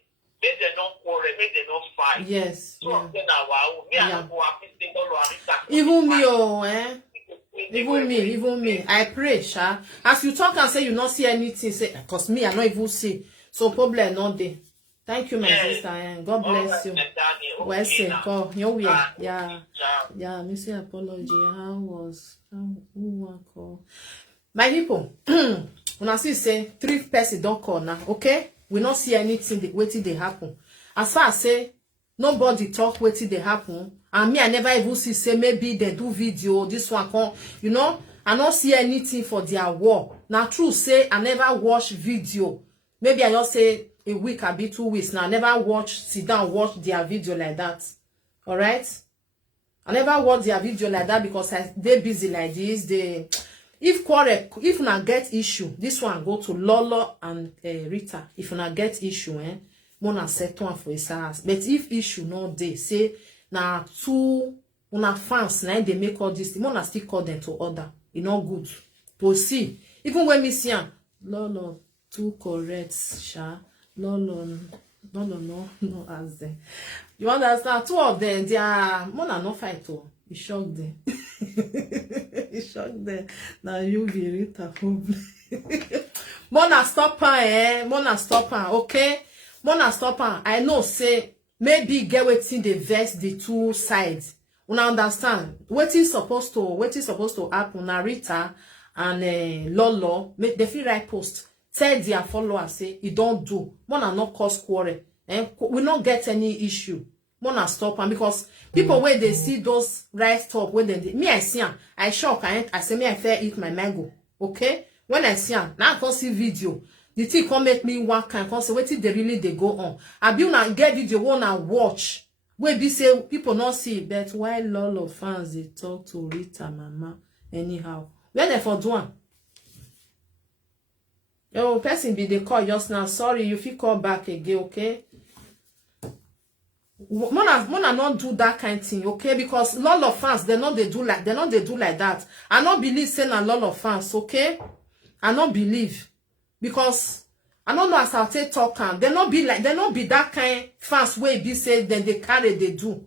Make them not quarrel, make them not fight. Yes. Two of them are wow. Me, I don't go happy single or even me, oh, eh? Even me. I pray, Sha. As you talk and say you not see anything, say, because me, I not even see. So problem not there. Thank you, my sister. And God bless you. Well said. Call. Yeah. Yeah. Me say apology. How was who call? My people, when I see say 3 person don't call now, okay? We not see anything waiting they happen. As far as say nobody talk waiting they happen, and me I never even see say maybe they do video, this one come, you know, I not see anything for their war. Now true say I never watch video. Maybe I just say a week or 2 weeks now. I never sit down watch their video like that. All right? I never watch their video like that because they busy like this. If una get issue, this one go to Lolo and Rita. If una get issue, mona set one for his house. But if issue not they say na two una fans na they make all this, mona still call them to order. It not good. But see, even when me see Lolo too correct, Sha. Lolo no as them. You understand? 2 of them, they are mona no fight oh. It shocked them. It shocked them. Now you be Rita problem. Mona stop her, Mona stop her, okay? Mona stop her. I know say maybe get wetin the vex the 2 sides. Una understand? Wetin supposed to happen na Rita and Lolo make the feel right post. Tell their followers say it don't do. Mona not cause quarrel. We not get any issue. Mona stop am because people when they see those right top when they me I see am I shock I say me I fair eat my mango, okay? When I see am now I can see video the thing come make me one kind come say wetin they really they go on. I be una get video wanna watch wey be say people not see but why Lolo fans they talk to Rita mama anyhow where they for do am. Yo person be they call just now, sorry you fit call back again, okay? Mona not do that kind of thing, okay? Because lot of fans they do like that. I not believe saying a lot of fans, okay? I not believe because I don't know as I say talk they not be that kind fans way be say then they carry they do.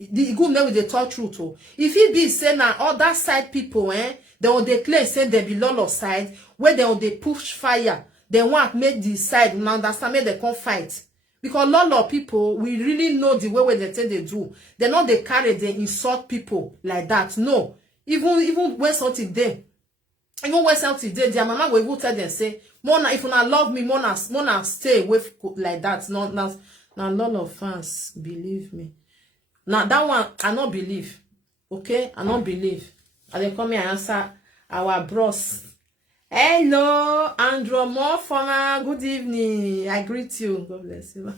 The good name with the talk truth. Oh. If it be say now other side people, they will declare say they be lot of side where they push fire. They want make the side now understand make they come fight. Because a lot of people, we really know the way they say they do. They not they carry, they insult people like that. No. Even when something there, their mama will even tell them, say, Mona, if you not love me, Mona stay away like that. Now a lot of fans, believe me. Now that one, I not believe. Okay? I not believe. And they come here and answer our bros. Hello, Andrew More former. Good evening. I greet you. God bless you.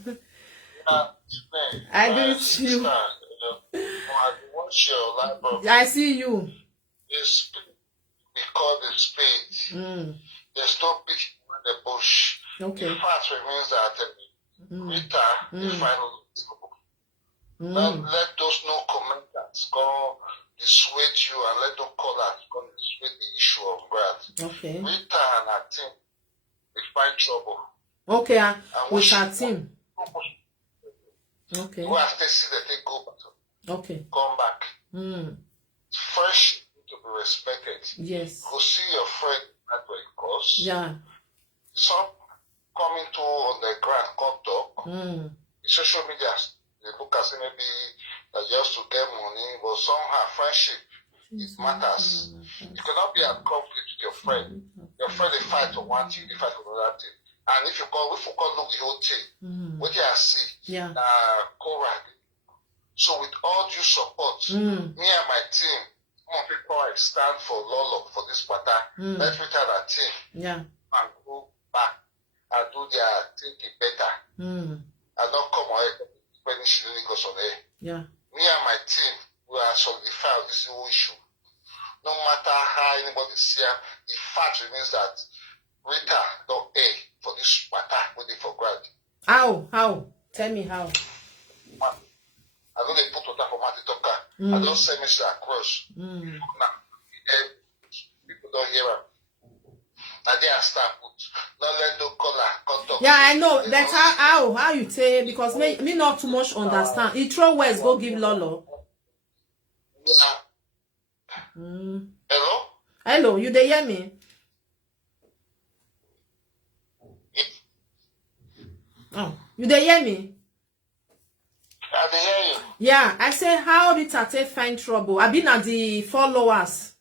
I greet you. watch your life, bro. I see you. The spade, we call the spade. There's no big in the bush. Okay. The fact remains that Rita, the final. Let those no commenters go dissuade you and let those callers go dissuade the issue of Brad. Okay. Rita and her team, they find trouble. Okay, with her team. Okay. Go after see that they go back. Okay. Come back. Friendship need to be respected. Yes. Go see your friend at the course. Yeah. Some coming to on the ground, come talk. Social media, they look as maybe just to get money, but somehow friendship, it matters. You cannot be at conflict with your friend. Your friend, they fight for one thing, they fight for another thing. And if you call look the whole thing, what you see, Cora. So with all due support, me and my team, some people I stand for Lolo for this matter. Let's return our team and go back and do their thinking better. And not come away Spanish because on there. Yeah. Me and my team, we are solidified on this whole issue. No matter how anybody see her, the fact remains that Rita don't pay for this matter waiting for grant. How? Tell me how. I know they put water for Marty Tucker. I don't say message across. Now, people don't hear her. And they are start put. Don't let no color contact. Yeah, I know. That's how you say, because me not too much understand. He throw words go give Lolo. Yeah. Hello? Hello, you dey hear me? Oh, you dey hear me? I dey hear you. Yeah, I say how Rita take find trouble. I been at the followers.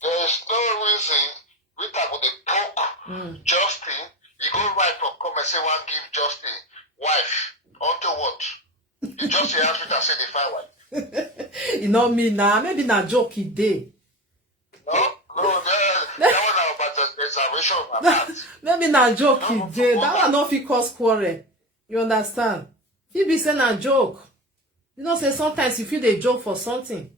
There is no reason Rita would poke Justin. You go right for come and say one give Justin wife. Onto what? You just say ask Rita say they find wife. You know me now. Maybe na joke he dey. No, that one about the reservation of my part. Maybe na joke he dey. That one no fit cause quarrel. You understand? He be saying a joke. You know, say sometimes you feel they joke for something.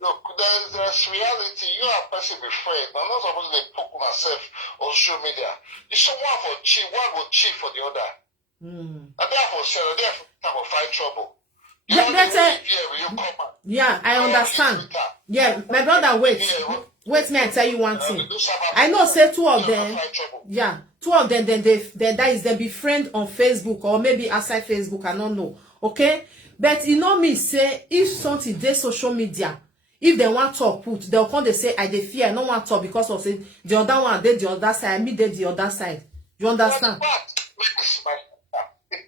Look, there's reality. You are a person with friend. I'm not supposed to poke myself on social media. If someone for cheat, one will cheat for the other. And therefore, therefore find trouble. Yeah, I understand. Yeah, my brother, wait, me I tell you one thing. I know, say two of them. Yeah, two of them. Then that is they be friend on Facebook or maybe outside Facebook. I don't know. Okay, but you know me say if something they social media. If they want to talk, they'll come they say I dey fear, I don't want to talk because of say the other one did the other side, me did the other side. You understand? The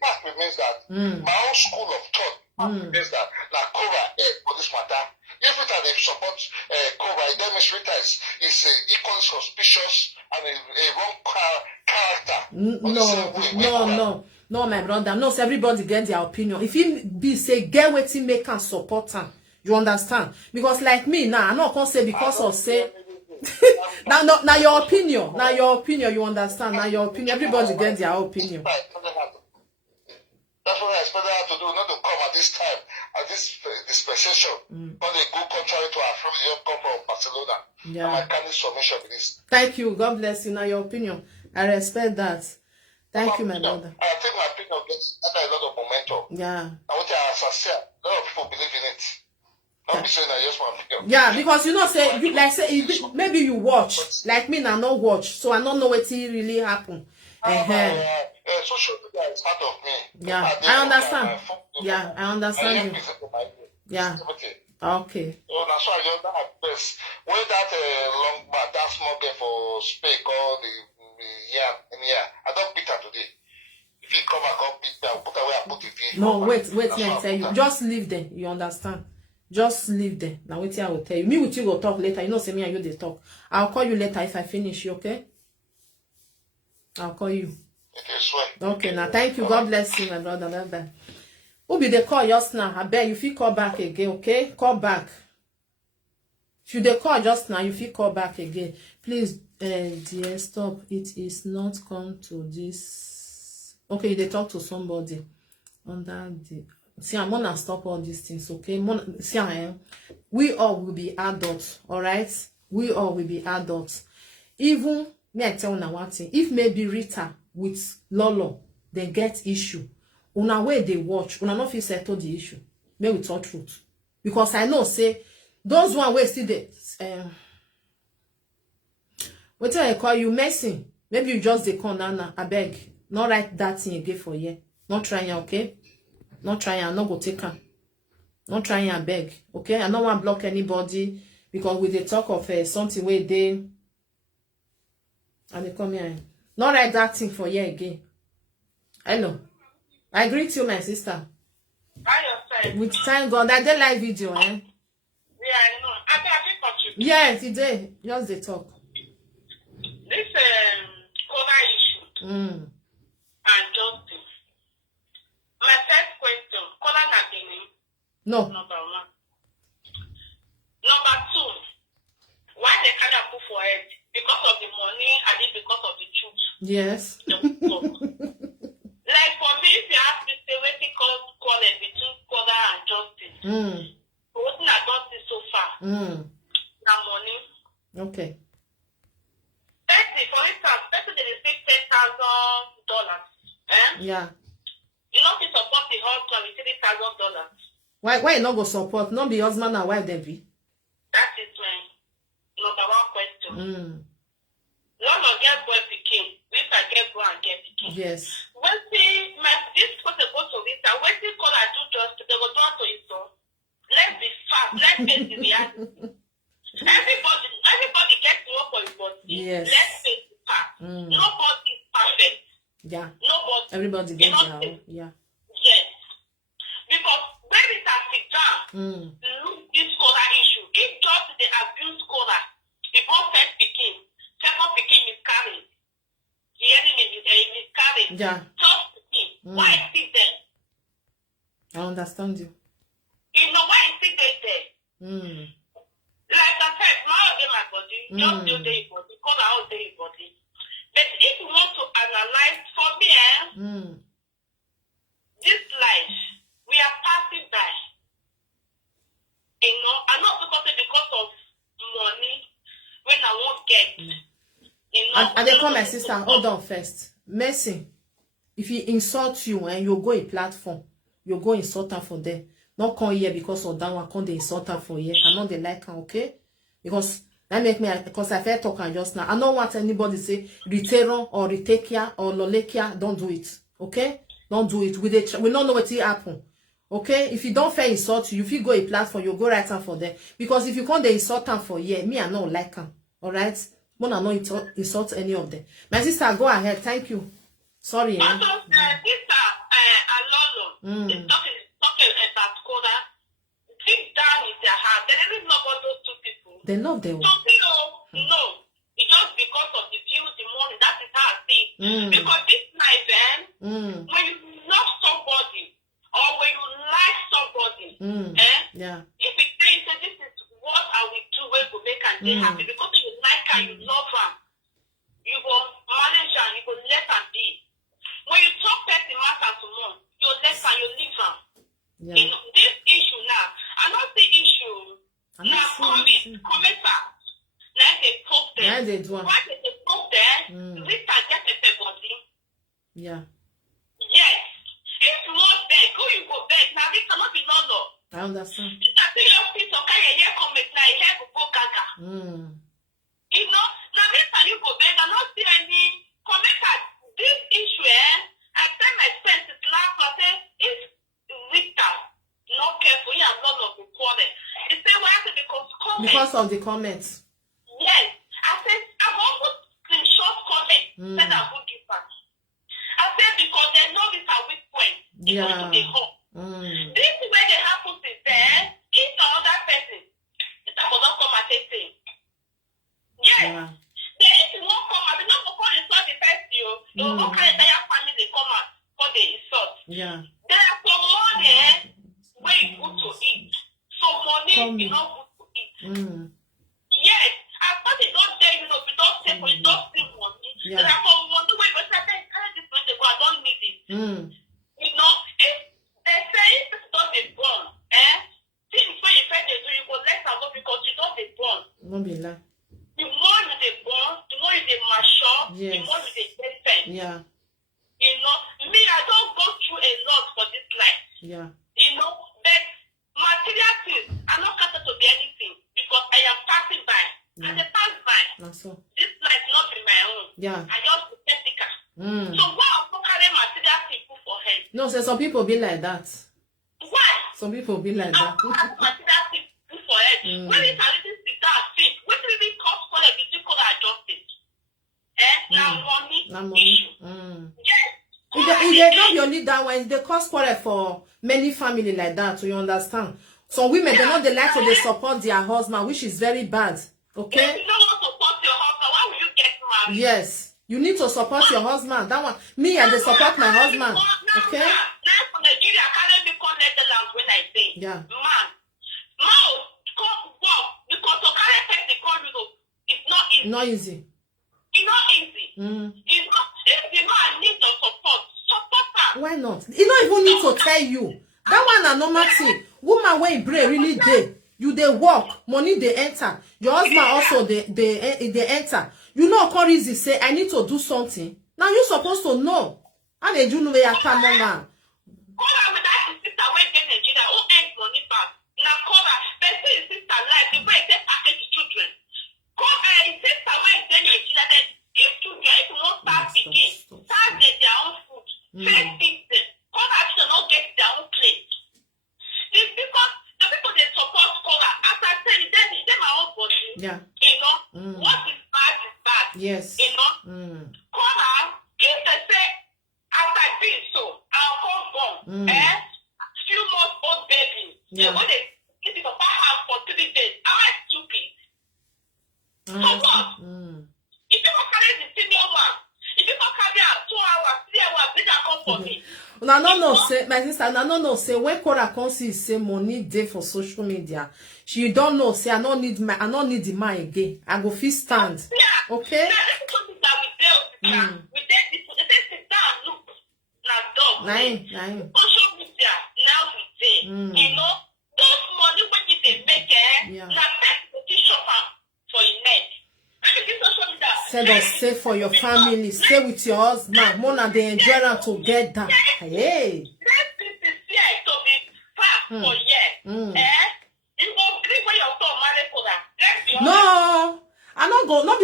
fact remains that my own school of thought means that like Cora for this matter, if Rita they support Cora, then Miss Rita is equally suspicious and a wrong character. No, my brother. No, so everybody get their opinion. If he be say get Wetin make and support him. You understand? Because like me now, I'm not gonna say because of say now your opinion. Now your opinion, you understand? Now your opinion. Everybody get their opinion. That's what I expected her to do, not to come at this time, at this dispensation. But they go contrary to our friend who come from Barcelona. Yeah. And my kind submission with this. Thank you. God bless you. Now your opinion. I respect that. Thank you, my brother. I think my opinion gets a lot of momentum. Yeah. And what I sincere, a lot of people believe in it. Yeah, because you know, say you, like say maybe you watch, like me now not watch, so I don't know what really happened. Social media is part of me. Yeah, I understand. Yeah, I understand you. Yeah. Okay. So that's why I just have best. When that long back, that small game for speak all the I don't beat her today. If he come and come beat her, put away and put it in. No, wait, let me tell you. Just leave them. You understand? Just leave them. Now wait till I will tell you. Me with you will talk later. You know, say me and you they talk. I'll call you later if I finish. You okay? I'll call you. Okay, swear. Okay, now thank you. God bless you, my brother. Bye. Who be the call just now? I bet you feel call back again, okay? Call back. If you the call just now, you feel call back again. Please, dear, stop. It is not come to this. Okay, they talk to somebody under the See, I'm gonna stop all these things, okay? See, we all will be adults, all right? We all will be adults. Even me, I tell una one thing. If maybe Rita with Lolo, they get issue. Una way they watch, una not feel settle the issue. May we talk truth. Because I know, say, those one way still they what I call you messing. Maybe you just they call Nana. I beg. Not write that thing again for you. Not trying, okay? Not trying, I'm not go take her. Not trying, I beg. Okay? I don't want to block anybody because with the talk of something where they and they come here. Not write that thing for you again. Hello. I greet you, my sister. With thank God. I did live video, eh? Yeah, I know. I think contribute. Yes, it did. Just the talk. This cover issue and justice. My first question, color na Benin. No. Number one. Number two, why they can't put for it? Because of the money and it because of the truth. Yes. Like for me, if you ask me, say, Wetin call it between color and justice. Wetin na justice so far? Na money. Okay. For instance, person they receive $10,000. Yeah. You know, if you support the husband with $3,000. Why you not go support? Not be husband and wife, they be. That is my number one question. None of get boy picking. If I get boy and get picking. Yes. This person go to this. Wetin call I do just they go down to it. So let's be fast. Let's face the reality. Everybody gets to work for his body. Yes. Let's face the fact. Nobody is perfect. Yeah. Nobody. Everybody gets their own. Yeah. Yes. Because when it has sit down, look this scholar issue. If just the abuse scholar, the first picking, second picking miscarriage, the enemy is miscarriage. Yeah. Just picking. Why is it there? I understand you. You know why is it there? Like I said, my body, just do the body, call out the body. But if you want to analyze for me, this life, we are passing by. You know, I'm not because of money when I won't get. You know, And they call my sister, hold on first. Mercy, if he insult you and you go a platform, you go insult her for them. Not come here because of that one, come the insult her for here. I know they like her, okay? Because that make me, because I felt talking just now. I don't want anybody say Ritero or Ritekia or Lolekia. Don't do it, okay? Don't do it. We don't know what will happen, okay? If you don't fair insult you, if you go a platform, you go right hand for them. Because if you come the insult her for here, me I don't like her, all right? When I not insult any of them. My sister, go ahead. Thank you. Sorry. Also, sister Alolo is talking about Koda. Deep down in their heart, they didn't know about those two people. They love them. So, no. It's just because of the views, the money. That is how I see. Because this night, when you love somebody or when you like somebody, yeah. if it says that this is what I will do when we make and they happy, because you like her, you love her, you go manage her, you go let her be. When you talk person matter to more, you let her, you leave her. Yeah. You know, this issue now, I don't see issue. Now commenter. Now they post them. Yeah, they do. Why did they post them? This can get a body. Yeah. Yes. If not there, go you go back. Now this cannot be no. I understand. I think your people can hear comment now. You hear go gaga. You know, now this time you go back and not see any commenter. This issue, I tell my friends it's last I say it's Rita. Not careful, you have none of the quarter. He said, why is it because of the comments? Yes. I said, I'm almost in short comment. Said I would give back. I said, because they know it's a weak point. It's going to be hot. This is where the happens is there. If another person, it's not going to come and take things. Yes. Yeah. Then if you won't come out, you don't go and insult the person. You don't carry their family, they come out for the insult. Yeah. There are some money where you go to eat. Some money you not go to eat. Yes. I thought it don't dare you know, if you don't take or you don't see money. Yeah. There are some money where you say, I this money, I don't need it. You know, if they say if Yes. the more you dey get sense. Yeah. You know, me, I don't go through a lot for this life. Yeah. You know, but material things are not considered to be anything because I am passing by. Yeah. And they pass by. That's so. This life not be my own. Yeah. I just be skeptical. Mm. So why also carry material people for head? No, so some people be like that. Why? Some people be like that. Material people for head. When it has this cigar fit, what really cost for the physical adjustment? Now money. Now money. Yes. If they not be only that one, they cause quarrel for many family like that. So you understand? Some women they not they like to they support their husband, which is very bad. Okay? If you don't want to support your husband, why will you get married? Yes. You need to support your husband. That one. Me, I they support my husband. Okay? Now for Nigeria, can't be called Netherlands when I say. Yeah. Man, come work because to carry sex in Europe, it's not easy. Not easy. It's not easy. It's not. If the man needs your support her. Why not? You don't even need to tell you. That one a normal thing. Woman when you brain really dey. You they work, money they enter. Your husband also they enter. You know, come easy say I need to do something. Now you supposed to know. And they do know where you come on man. Call her with that sister when get Nigeria. Who ends money back? Now call her. They say his sister life. The way they package the children. Call her his sister when get Nigeria. That if children if you won't start speaking, start their own food. First thing them. Call her to not get their own plate. It's because the people they support call her. As I said, it's my own body. Yeah. You know, what is bad is bad. Yes. You know, call her. If they say, as I did so, I'll come born. Few months old baby. Yeah. So when they give it a house for 3 days, am I stupid? So what? If you don't carry the senior one, if you don't carry her 2 hours, 3 hours, they can come for me. Una no say my sister, una no say when Cora come see say money dey for social media, she don't know say I don't need the man again. I go fit stand. Yeah. Okay? Now, this is something that we tell we tell this, they say sit down, look, now dog. Nine. Social media, now we say, you know, those money when you they make Yeah. now that's the shop for your neck. Social media. Said us say for your family, stay with your husband, more than they enjoy them together. Hey. Let's be sincere to be fast for years. You go agree when your son marry for that. Let's be honest. No. I not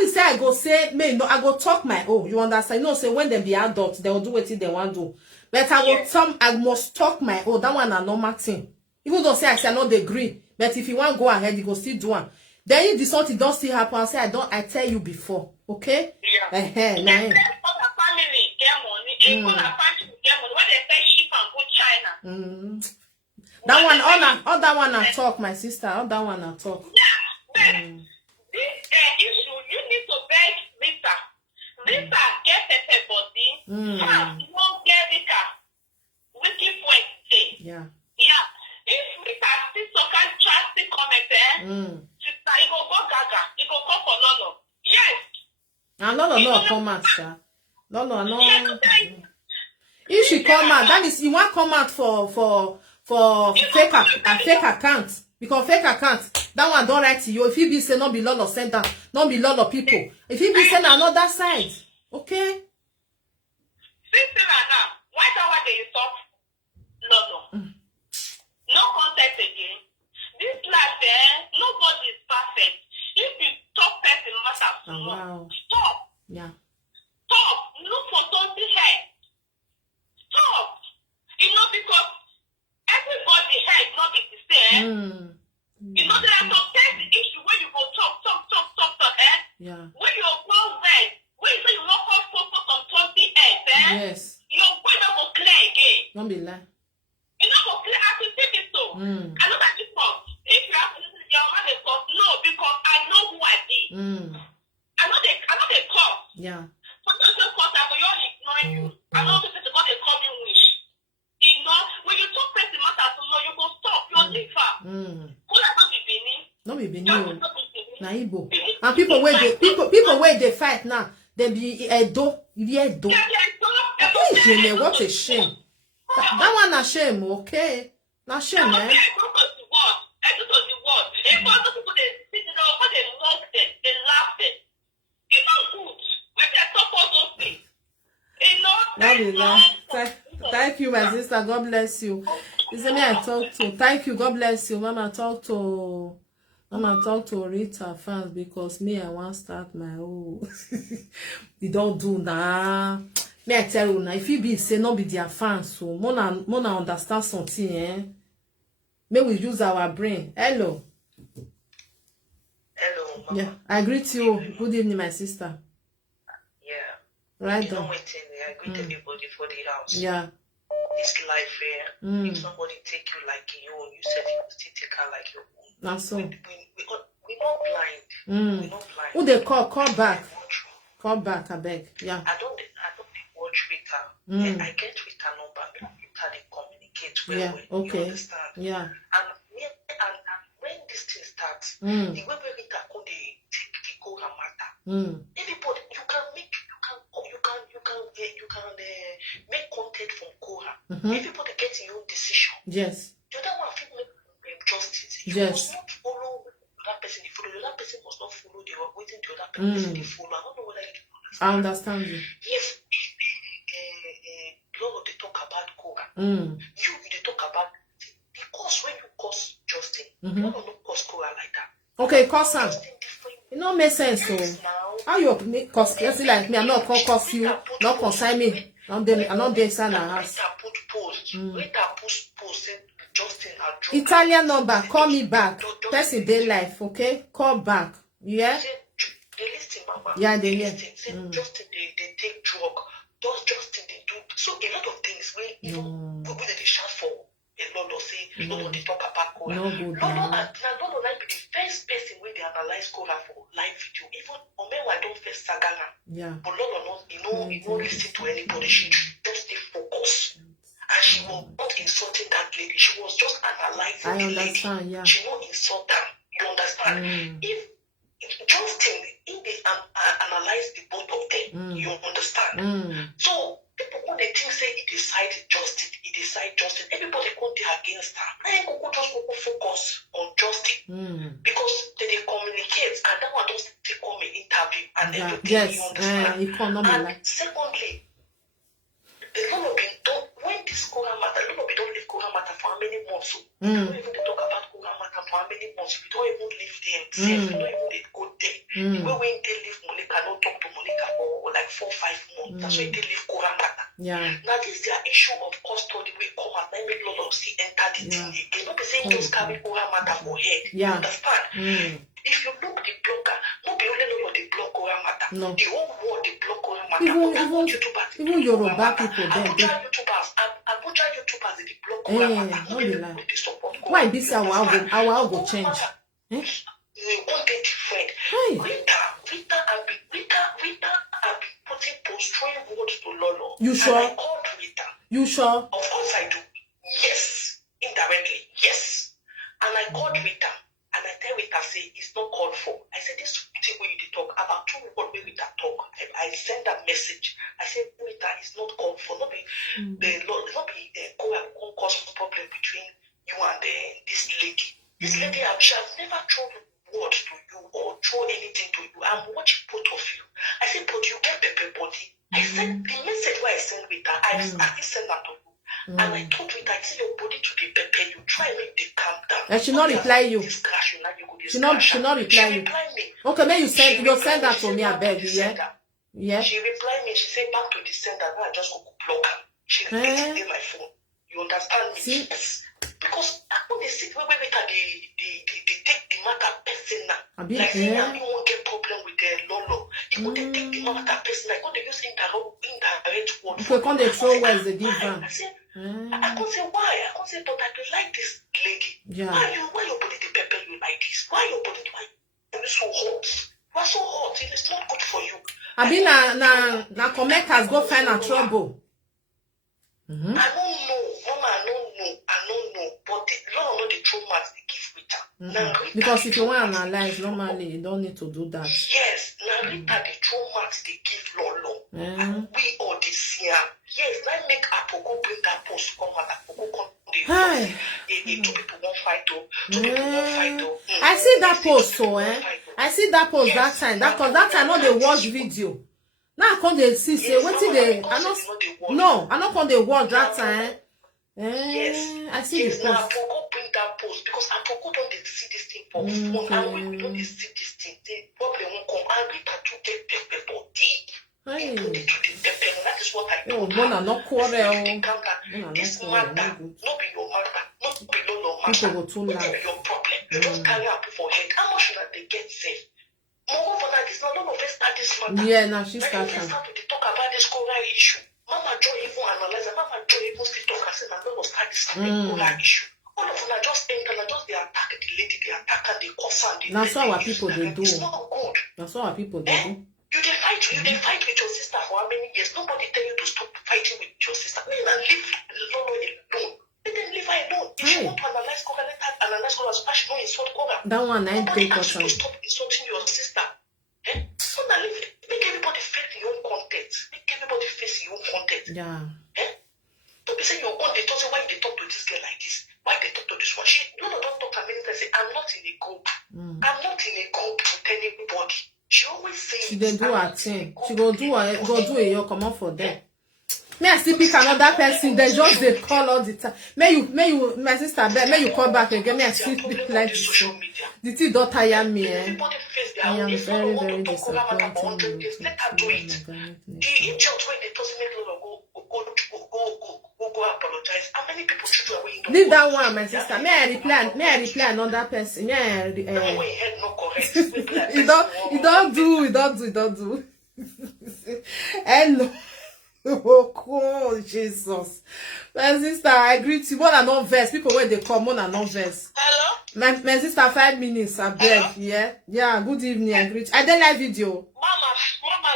be say I go say me no I go talk my own. You understand? No say when they be adults, they will do what they want to do. But I must talk my own. That one a normal thing. Even though say I not agree, but if you want to go ahead, you go still do one. Then if this something don't still happen, I say I tell you before, okay? Yeah. Nah. Family get money. Even a family get money. When they say ship and go China. That one, all that one I talk, my sister. All that one I talk. Yeah. But this issue, you need to beg Visa. Visa get a body. You won't get Visa. Wicked point say. Yeah. Yeah. If Visa still so can drastic comment, sister, you go gaga. You go come for Lolo. Yes. And Lolo no come out, sir. Lolo no. If she come out, that is you want come out for fake account. Because fake account, that one don't write to you. If you be say not be Lolo send that, not be Lolo people. If you be send another side, okay? Sister now, why don't want they stop Lolo? No context again. This life, nobody is perfect. If you talk person matter, stop. Yeah. Stop. Look for something here. Stop. You know, because everybody here is not the same. You know, there are sometimes the issue when you go talk, Yeah. when you go red, when you say you walk off focus on 20 Yes. your way not go clear again. Don't be lie. You know, go clear as you take it so. I know that you talk. If you have to listen to your man, talk, no, because I know who I be. I know they call. Yeah. Sometimes they call, I will all ignoring you. I know this is what they call me wish. You know, when you talk person matter to know, you go stop. You'll leave her. Who are not be Benin? Not be Benin. Na Igbo. And people where they fight now, they be Edo. Edo. What a shame. That one a shame, okay? Na shame, eh? It's not good. When be that. Thank you, my sister. God bless you. Is me I talk to? Thank you. God bless you, Mama. Talk to Rita fans because me I want start my own. You don't do nah. Me I tell you now. If you be say not be their fans, so more understand something, eh? May we use our brain. Hello. Hello, Mama. Yeah, I greet you. Good evening, my sister. Yeah. Right You know on. Wetin, I greet everybody for the house. Yeah. This life here, if somebody take you like your own, you said you will still take her like your own. That's so. We not blind. We not blind. Who they call back? Call back, I beg. Yeah. I don't watch Twitter. And I get Twitter number. Twitter they communicate well. Okay. You understand? Yeah. And when this thing starts, the way Rita could take the go and matter. Everybody, you can make content from Korah. Everybody gets your own decision. Yes. The other one feel make justice. You must not follow that person. You follow the other person must not follow the waiting the other person they follow. I don't know whether you understand. I understand you. If Lord they talk about Korah, you they talk about the cause when you cause Justin. You don't cause Korah like that. Okay, cause him. It don't make sense, so how you cause person like me? I'm not gonna cause you, not consign me. I'm not there stand a house. Italian number, call me back. Person day life, okay? Call back. Yeah? They listen, Mama. Yeah, they hear. Justin, they take drug. Those Justin, they do. So a lot of things where even when they shout for a lot of say, Lolo, they talk about Korah. No good. Lolo like be the first person where they analyze Korah for live video. Even Omewa don't first sagana. Yeah. But Lolo not, you know, listen to anybody. She just stay focused. And she was not insulting that lady. She was just analyzing the lady. Yeah. She won't insult her. You understand? If Justin, if they analyze the both of them, you understand? So people when they think say he decided Justin, everybody go there against her. I ain't go just go focus on Justin because they communicate and that one just take on an interview and everything. Yes. You understand? And secondly, the Lolo be done when this Korah matter. Lolo be don't leave Korah matter for how many months? So you don't even talk about Korah matter for how many months. You don't even leave them. You don't even go there. The way when they leave Monica, don't talk to Monica for like 4-5 months. That's why they leave Korah matter. Yeah. Now this their issue of custody will come and then make Lolo see enter the thing again. Not be saying just carry Korah matter for head. Yeah. You understand? If you look the blogger, not be only Lolo they block Korah matter. No. The whole world they block Korah matter. Even Yoruba people Abuja YouTubers they block Korah matter. No be lie. They support Korah. Why this our go change? We won't get different. Rita and be putting posting words to Lolo. You sure? And I called Rita. You sure? Of course I do. Yes. Indirectly. Yes. And I called Rita. And I tell Rita, say, it's not called for. I said, this thing where you talk, about 2 people where Rita talk. I send that message. I said, Rita, it's not called for. Not be cause problem between you and this lady. This lady, she has never thrown words to you or throw anything to you. I'm watching both of you. I said, but you get pepper body. I said, the message where I send Rita, I send that to you. And I told Rita, I said, your body to be pepper. You try make they calm down. And she not reply you. She not reply you. Okay, may you send that to me, I beg you, yeah? Yeah. She replied me, she said back to the sender, I just go block her. She repeated my phone. You understand me? See? Yes. Because when they sit where they take the matter personal. Like saying you won't get problem with the Lolo. You want to take the matter personal. When they use indirect word. Okay, when they throw words they give them. I said, I can't say why. I can't say, but I don't like this lady. Yeah. Why your body the pepper you like this? Why your body you so hot? You are so hot. It's not good for you. I mean, na commentators go find a trouble. I don't know, Mama. I don't know. But the Lord know the true marks they give Rita. Because if you want to analyze, normally you don't need to do that. Yes, now Rita the true marks they give Lolo. And we all this year. Yes, now make Apoko bring that post come and Apoko come. Two people won't fight though. I see that post so I see that post that time. That time not they watch video. Now I come dey see say wetin dey I no come dey watch that time. Yes. I see the Now I post. forgot bring that post because I forgot don't dey see this thing for phone. And when we don't dey see this thing, the problem won't come angry that you get pepper body. People dey do the pepper. That is what I do. Oh, Mona no quarrel. This matter, no be your matter, no be your matter. People go too No loud. be your problem. You just carry up for head. How much should they get safe? Moreover, that is not none of us start this matter. Yeah, now she Like start. if we start to talk about this Cora issue, Mama Joy even analyze, Mama Joy even still talk and say, "I'm not start this Cora issue." All of them just enter and just they attack the lady, they attack and they cause and they. That's what our people they do. It's not good. That's what our people they do. You dey fight with your sister for how many years? Nobody tell you to stop fighting with your sister. Leave Lolo alone. Let them leave her alone. If you want to analyze Cora, let her analyze Cora so she don't insult Cora. That one I Nobody take asked you to us. stop insulting your sister. So now make everybody face your own content. Make everybody face your own content. Yeah. Don't be saying your own, they talk, say, why they talk to this girl like this? Why they talk to this one? Don't talk to me. Say, I'm not in a group. I'm not in a group with anybody. She always says, She dey do her thing. She go do it. You come out for them. May I still pick another person? They just they call all the time. May you, my sister, may you call back again? May I still pick like this? The thing don't tire me. everybody face their I own. am If very, you want very to talk about disappointed. for 100 days, let her do it. The idiot when they doesn't make Lolo go apologize. How many people should we don't Leave that one, my sister. May I reply another person? May I? No way, head no correct. You don't do. Hello. Oh, Jesus. My sister, I greet you. More than no verse. People when they come, more than no verse. Hello? My sister, 5 minutes, I beg. Hello? Yeah, good evening, I greet you. I did live video. Mama,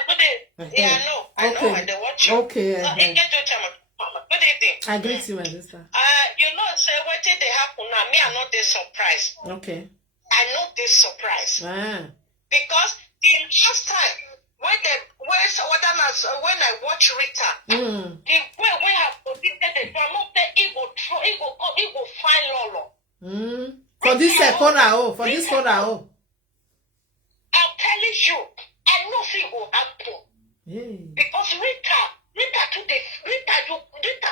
good evening. Yeah, I know, I don't watch you. Okay. So, get your time. Mama, good evening. I greet you, my sister. You know, say, what did they happen now? Me, I'm not this surprised. Okay. I know this surprise. Because the last time, when I watch Rita, the way we have predicted the drama, he go find Lolo. For this Cora, I'm telling you, I know it will happen. Because Rita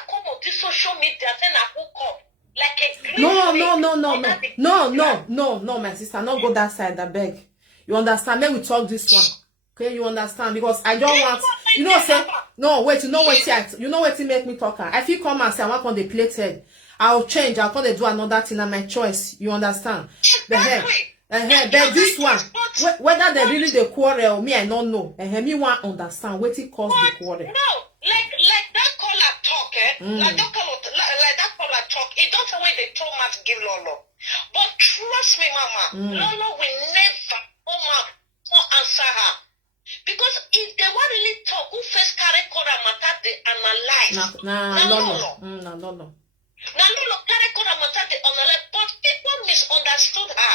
come on this social media saying I hook up like a No, my sister, not go that side, I beg. You understand? Let me talk this one. Okay, you understand? Because I don't want, say, no, wait, you know what make me talk. If you come and say, I want on the plated, I'll change, I'll come and do another thing at my choice. You understand? But this one, whether they really the quarrel, me, I don't know. Me want understand what it caused the quarrel. No, like that caller talk, like that caller talk, it don't say when they told me to give Lolo. But trust me, Mama, Lolo will never come out to answer her. Because if they want really talk, who first carry Cora matter, they analyze. Lolo. Now Lolo carry Cora matter, they analyze, but people misunderstood her.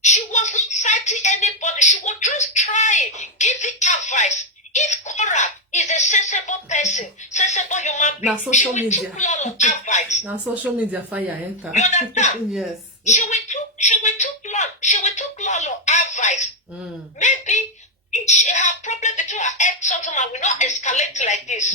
She was not fighting anybody. She was just trying, giving advice. If Cora is a sensible person, sensible human being, she will take Lolo advice. Now social media fire enter. You understand? Yes. She will take Lolo advice. Maybe she have problem between her ex something and will not escalate like this.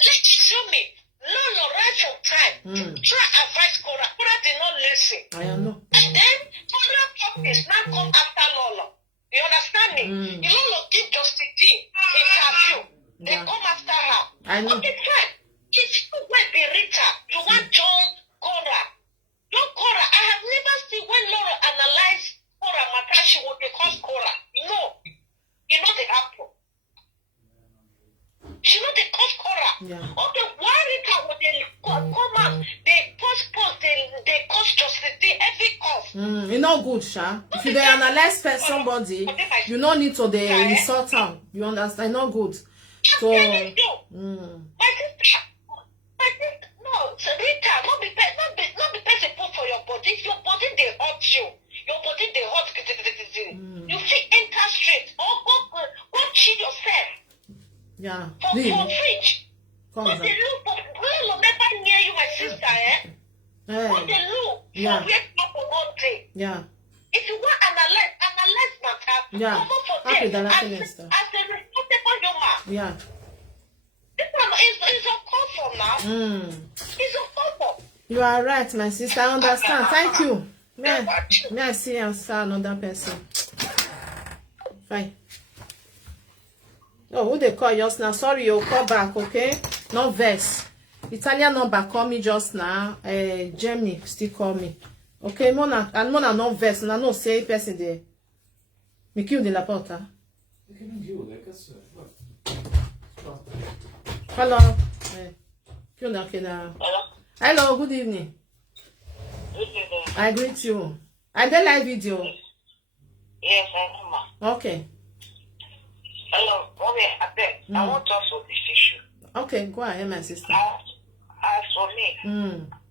Let's show me. Lolo right from time. Try advice Cora. Cora did not listen. I know. And then other companies now come after Lolo. You understand me? Lolo give Justin D interview. They come after her. I know. Okay, fine. If you will be Rita, you want John Cora. John Cora, I have never seen when Lolo analyze Cora matter, she would because Cora. No. You know the apple. She know the cause Cora. Okay, why Rita would they come out? They post, they cause Justin every cause. It's not good, Sha. If you analyze somebody, you don't need to insult them. You understand? It's not good. So, my sister, no, so Rita, not be person put for your body. If your body they hurt you, your body they hurt. You feel enter straight or go chill yourself. Yeah. For fridge. But the look will never near you, my sister, But the look for wake up for one day. Yeah. If you want analyze matter, come up for them. As a Yeah. It's uncalled for now. It's uncalled for. You are right, my sister. I understand. Thank you. May I see answer another person? Fine. Oh, who they call just now? Sorry, you'll call back, okay? No verse. Italian number call me just now. Germany still call me. Okay, Mona no verse. Na no say person there. Mi chiudi la porta? Che non chiude, cazzo è? Hello. Chiudi anche da. Hello, good evening. Good evening. I greet you. I did live video. Yes, I know. Okay. Hello, mommy, I beg. I want to answer this issue. Okay, go ahead, my sister. As for me, I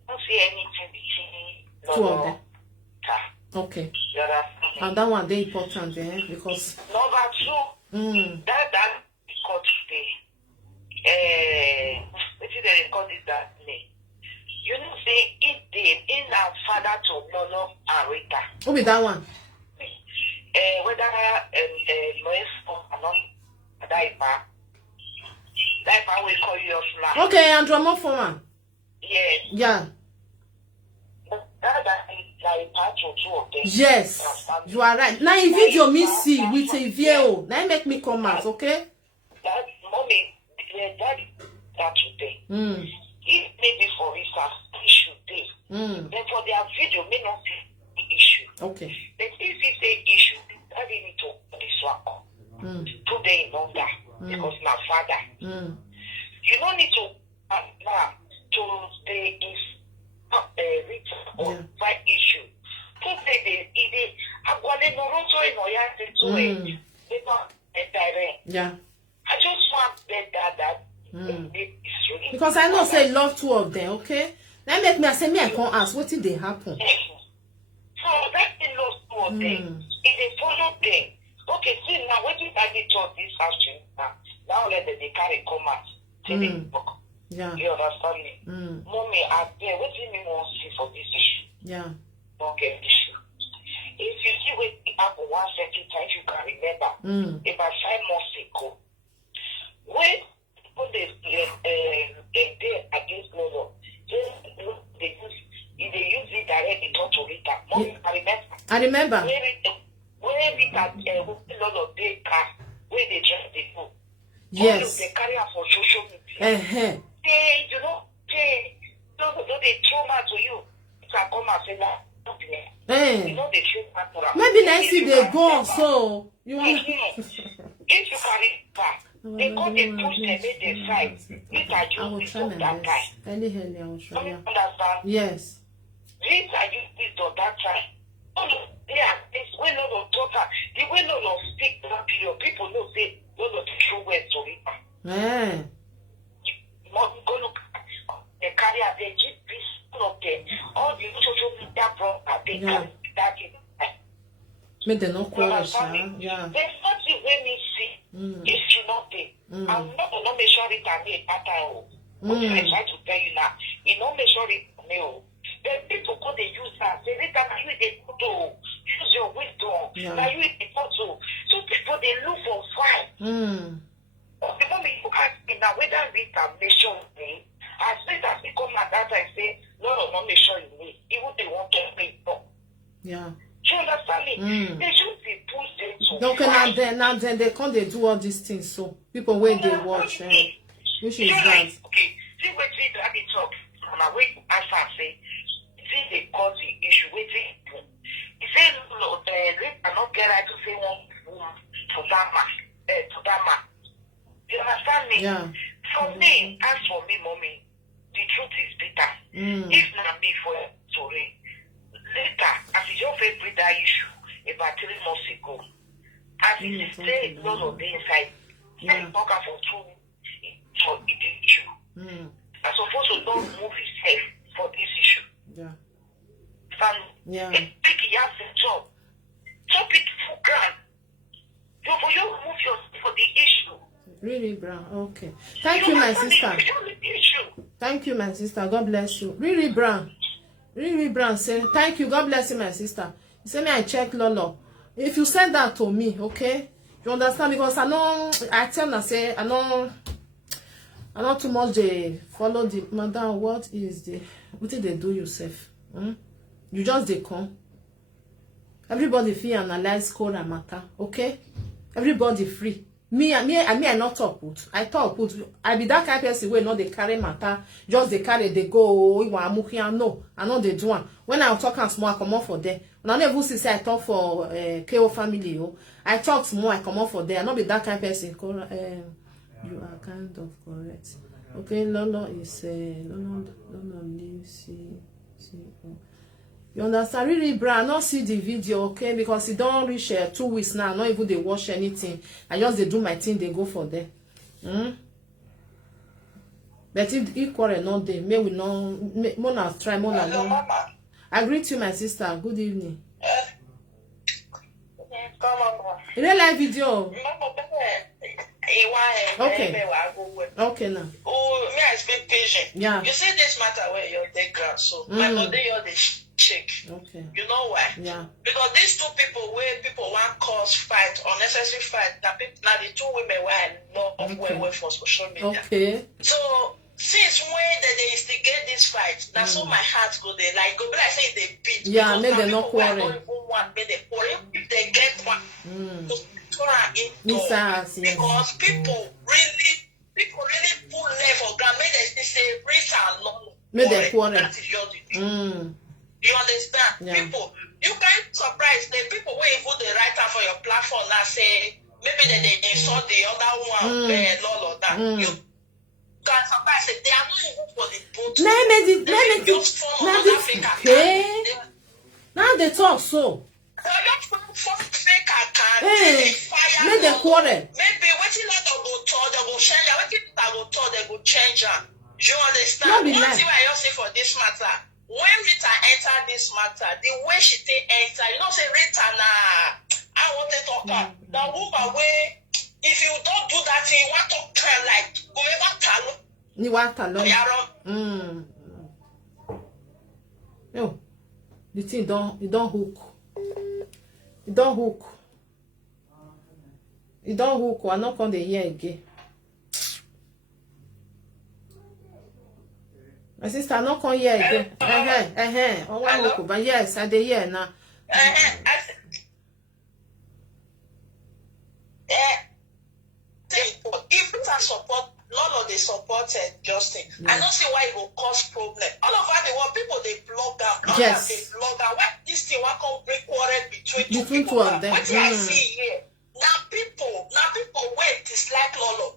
don't see anything between Two of them. her. Okay. You understand me? And that one very important there because Number two, that court today. What is the record is that name? You know, say it did in our father to Lolo and Rita. who be that one? Whether Lois or not Daipa will call you now. Okay, Andrew Forman. Yes. Yeah. That is like part of two of them. Yes. You are right. Now in video me see with a video. Now make me come out, okay? That mommy, that today. If maybe for instance issue day, then for their video may not see the issue. Okay. But if you say issue, that they need to put this one today in order because my father. You don't need to now to stay in written or fight issue. Today they I'm going to Yeah. I just want that because I know say love two of them, okay? Now make me I say me I can't ask what did they happen? So that thing lost two of them. If they follow them, okay, see now what if I did talk this afternoon now let them they carry come out. Yeah. You understand me? Mommy, I there what do you mean want to see for this issue? Yeah. Okay, issue. If you see what happened one second time, you can remember about 5 months ago. When people they against Lolo, they use it directly to Rita. Mommy, I remember. Where Rita Lolo they car, where they just they go. Yes. They carry her for social media. They, you know, they trauma to you. You can come and say that. You know they trauma. Maybe next week they go so you want. If you carry back. They go they push them in the side. These are used this of that time. I will show you. Understand? Yes. These are used this of that time. Yeah, it's when no one talk. The way no one speak that period, people know say no one the true words to it. Go look. They carry out they give this all of them. All the social media brought they carry that in. Make them not quarrel, yeah. There's nothing when me see. If you not there, I'm not gonna make sure it can be a pattern. I try to tell you now. You know, make sure it me. The people go they use that. Say later now you they photo. Use your wisdom. Now you the photo. So people they look for fine. The moment you ask me now whether we can measure me, as soon as we come at that time say, no, make sure you need. Even they want to make up. Yeah. Do you understand me? They should be pushed them to okay, now then they can't they do all these things so people when they watch which is bad. Okay, see what we have it talk. And I wait answer say, see they cause the issue, waiting. He said no, they cannot get right to say one woman to that man. You understand me? Yeah. For me, as for me, mommy, the truth is bitter. If not me for sorry. Later, as you just favorite that issue about 3 months ago, as it say none of the inside, say talk for 2 for the issue. I'm supposed to don't move his head for this issue. Yeah. Yeah. Take it as a job. Chop it for grand. You move yourself for the issue. Really, Brown. Okay. Thank you, my sister. Thank you, my sister. God bless you. Really, Brown. Really, Brown. Say thank you. God bless you, my sister. You say me I check Lolo. If you send that to me, okay? You understand? Because I tell them, say, I not too much they follow the madam. What did they do yourself? You just they come. Everybody free analyze Cora matter, okay? Everybody free. Me, I not talk put. I talk put. I be that kind of person where not they carry matter, just they carry, they go. No, I know they do one. When I talk and small, I come off for there. When I never see say I talk for KO family, I talk small, I come off for there. I not be that kind of person. You are kind of correct. Okay, Lolo is Lolo lives. You understand? Really, bro, I not see the video, okay? Because it don't reach 2 weeks now. Not even they watch anything. I just they do my thing, they go for there. But if quarrel not there, may we not Mona try Mona long. I greet you, my sister. Good evening. Come on. You don't like video? Okay. Okay now. Oh, may I speak patient? Yeah. You see this matter where you're the grass, so my body you're the shake. Okay. You know why? Yeah. Because these two people where people want cause fight, unnecessary fight, now the two women where I love where for social media. Okay. So since when they instigate this fight, now so my heart go there, like go be like say they beat. Yeah, maybe they not quarrel. If they get one. Because people really pull left for ground. Make they say race and law. Make they quarrel. That is your duty. You understand? Yeah. People, you can't surprise the people who even the writer for your platform now say maybe they insult the other one, law or that. You can surprise it. They are not even for the boat. Let me just form another fake account. Now they talk so. So just form fake account. Make the quarrel. Maybe waiting let them go talk, they go change. Waiting that go talk, they go change. You understand? Not be One nice. thing I just say for this matter. When Rita entered this matter, the way she enter, you know, say Rita, I want to talk about the woman way. If you don't do that thing, you want to try like whoever tell you want to Yo, the thing don't hook. It don't hook. It don't hook. I'm not on the year again. My sister, I'm not on here again. Oh, wow, but yes, I dey here now. If you can support, none of the supported Justin, I don't see why it will cause problem. All over the world, people they blog out. Yes. They blog out. Why this thing? Why come break quarrel between two of them? What do I see here? Now people wait dislike Lolo.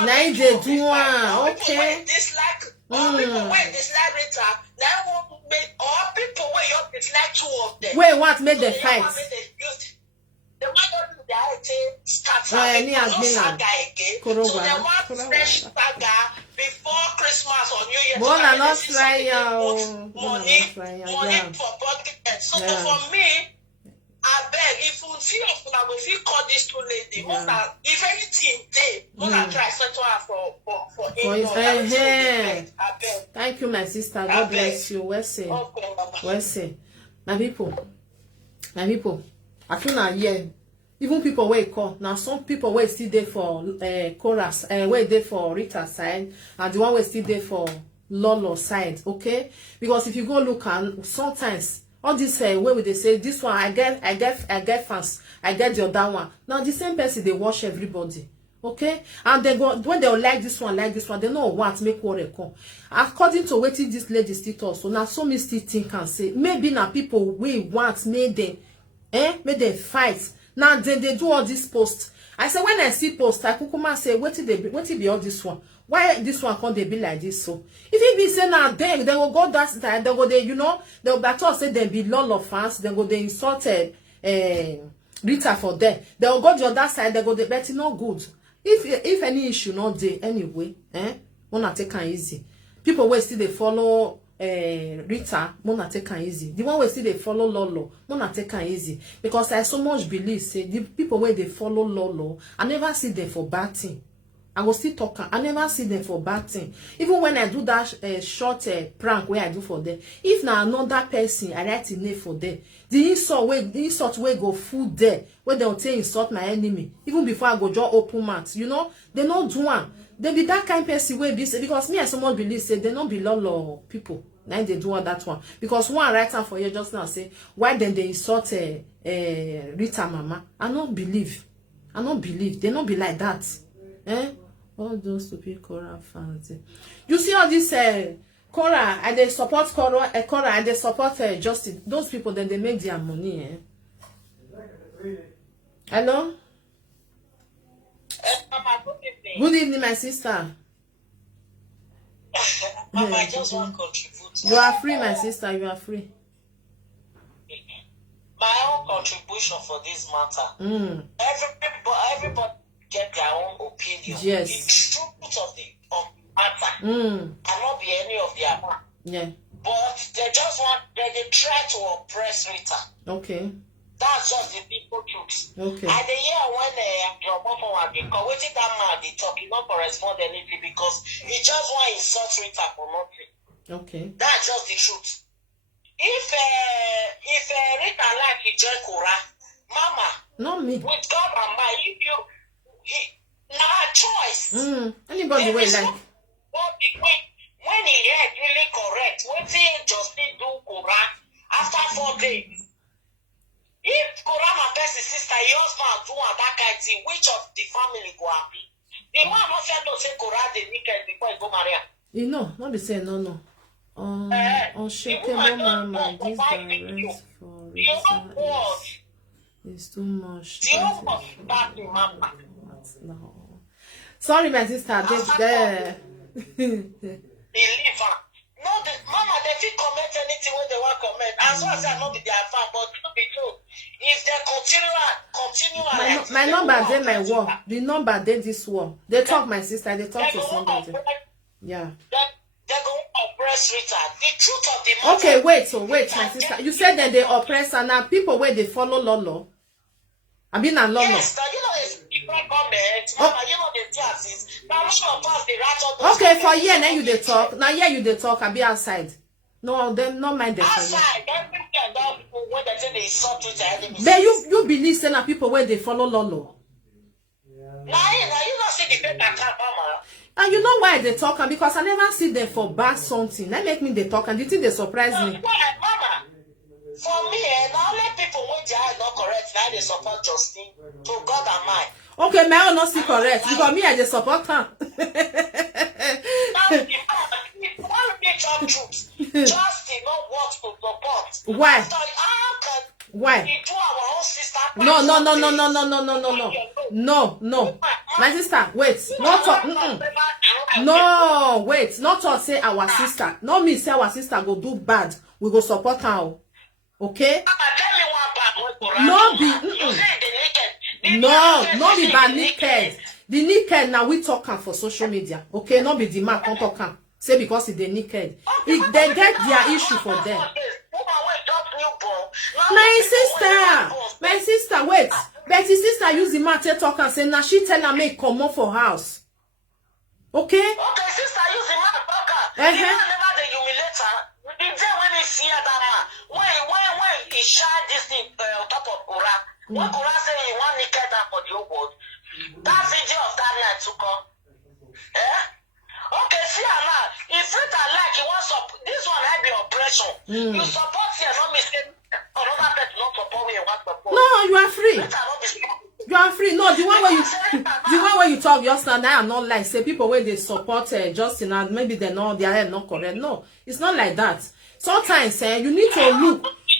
Now they do one. Okay. Dislike. Or people wait dislike Rita. Now one make or people wait you dislike two of them. Wait, what made the fight? The one that do the start Any has been saga again. So they want fresh saga before Christmas or New Year. But I'm not trying. Money for podcast. So for me, I beg if you see of una go fit call this two lady. If anything dey, una try settle her for him. Thank you, my sister. God bless you. Well said. Well said. My people. I feel now even people where call now some people where still there for chorus where there for Rita side and the one where still there for Lolo side, okay? Because if you go look and sometimes all this way they say this one I get fans, I get the other one. Now the same person they watch everybody. Okay, and they go when they like this one, they know what make quarrel come. According to wetin this lady still talk, so now some still think and say maybe now people we want made them make them fight. Now they do all this post. I say when I see post, I kukuma say wetin be all this one? Why this one can't they be like this? So if it be say now they will go that time, they go they they will battle say they be lot of fans, they go they insulted Rita for them. They will go the other side, they go they bet it not good. If any issue not there anyway, wanna take it easy. People will still they follow Rita, wanna take it easy. The one will still they follow Lolo, wanna take it easy. Because I so much believe say the people where they follow Lolo, I never see them for bad thing. I go still talk am. I never see them for bad thing. Even when I do that short prank where I do for them, if na another person I write name for them, the insult way go full there, where they'll say insult my enemy. Even before I go just open mouth, you know, they not do one. They be that kind of person way because me and someone believe say they don't be lolo people. Now they do all that one. Because one writer for you just now say, why then they insult Rita mama? I don't believe. I don't believe. They don't be like that. Eh? All those stupid Cora fans. You see all this Cora, and they support Cora, and they support Justice. Those people, then they make their money. Eh? Hello? Good evening, my sister. Mama, I just want to contribute. You are free, my sister. You are free. My own contribution for this matter. Everybody get their own opinion. Yes. The truth of the matter cannot be any of their own. Yeah. But they just want they try to oppress Rita. Okay. That's just the people truth. Okay. And the year when your mom was because waiting that man they talk, he not correspond anything because he just want to insult Rita for nothing. Okay. That's just the truth. If Rita like he join Kora, Mama, Not me. with God and mind, if you now choice. Anybody will like. When he heard really correct, when he just do Kora after 4 days. If Korama best sister, your husband do that kind of thing, which of the family go happy? The man not said no say Kora the weekend before he go marry her. You know, not be saying no. Unshakable mama, this direct for Rita is too much. No. Sorry, my sister. There. No, mama, they fit comment anything when they want comment. As well as I not be their fan, but to be true, if they continue my number dey my wall. The number dey this wall. They talk, my sister. They talk to somebody. Yeah. They're going to oppress Rita. The truth of the matter. Okay, wait, my sister. You said that they oppress and now people where they follow Lolo. I mean, Lolo. Yes, you know, it's different comments. Mama, you know the thesis. Now, most of us, they write all those. Okay, for here, now you they talk. Now, here you they talk. I be outside. No, them not mind them. Outside, every weekend, all people when they say they insult to their enemies. Then you believe saying that people where they follow Lolo. Now, you don't see the paper account, Mama. And you know why they talk? And because I never see them for bad something. That make me they talk and the thing they surprise me. Mama, for me, now let people when they are not correct, now they support Justin to God and mine. Okay, my own not see correct because me I just support her. Why would they talk truth? Justin not what to support. Why? After, how can Why? we do our own sister? No. My sister, wait. Not talk. No, wait. Not talk say our sister. Not me say our sister go do bad. We go support her. Okay? Tell me one bad. No be. You say the naked. No be bad naked. The naked now we talk am for social media. Okay? Not be the man can't talk am. Say because it's the naked. If they get their issue for them. My sister, wait. Betty sister use the matter talk and say now she tell her make come up for house. Okay? Okay, sister use the matter talk. The man never the humiliator. The day when he see that when he shine this thing on top of Kora. When Kora say he want naked for the whole world. That video of that night to come. Eh? Okay, see now. If Rita like you want support, this one had be oppression. You support here, not mistake. Another person not support me, you want support. No, you are free. Rita not be You are free. No, the one where you talk just now, I am not like say people where they support Justin and maybe they know their head not correct. No, it's not like that. Sometimes you need to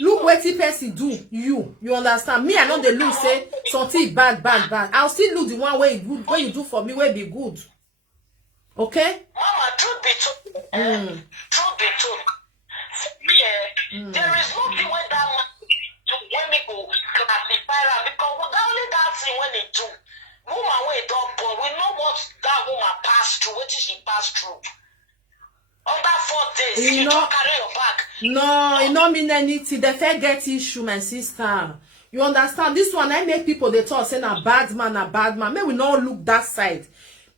look what the person do. You understand? Me, I know the look say something bad. I'll still look the one way good where you do for me where be good. Okay? Mama, truth be told. Truth be told. There is nothing when that man do when we go classify her because not only that thing when they do, woman when don't born, we know what that woman passed through, what she passed through. Under 4 days, you don't carry your bag. No, it don't mean anything. The fair get issue, my sister. You understand? This one, I make people they talk saying a bad man. May we not look that side.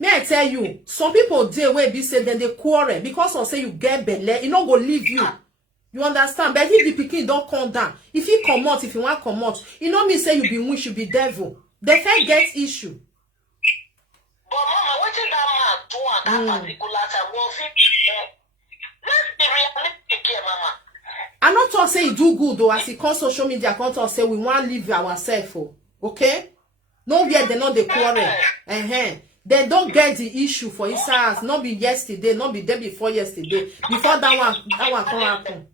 May I tell you, some people dey wey be say then they quarrel because of say you get belle, it no go leave you. You understand? But if the pikin don't come down, if he come out, if you want come out, it no mean say you be witch, you be devil. They can get issue. But mama, what did that man do at that particular time? Well, let's be realistic here, mama. I'm not talking say he do good though, as he come social media, come talk say we want to live ourselves. Okay? No, yet they not the quarrel. They don't get the issue for his house. Not be yesterday, not be day before yesterday. Before that one come happen.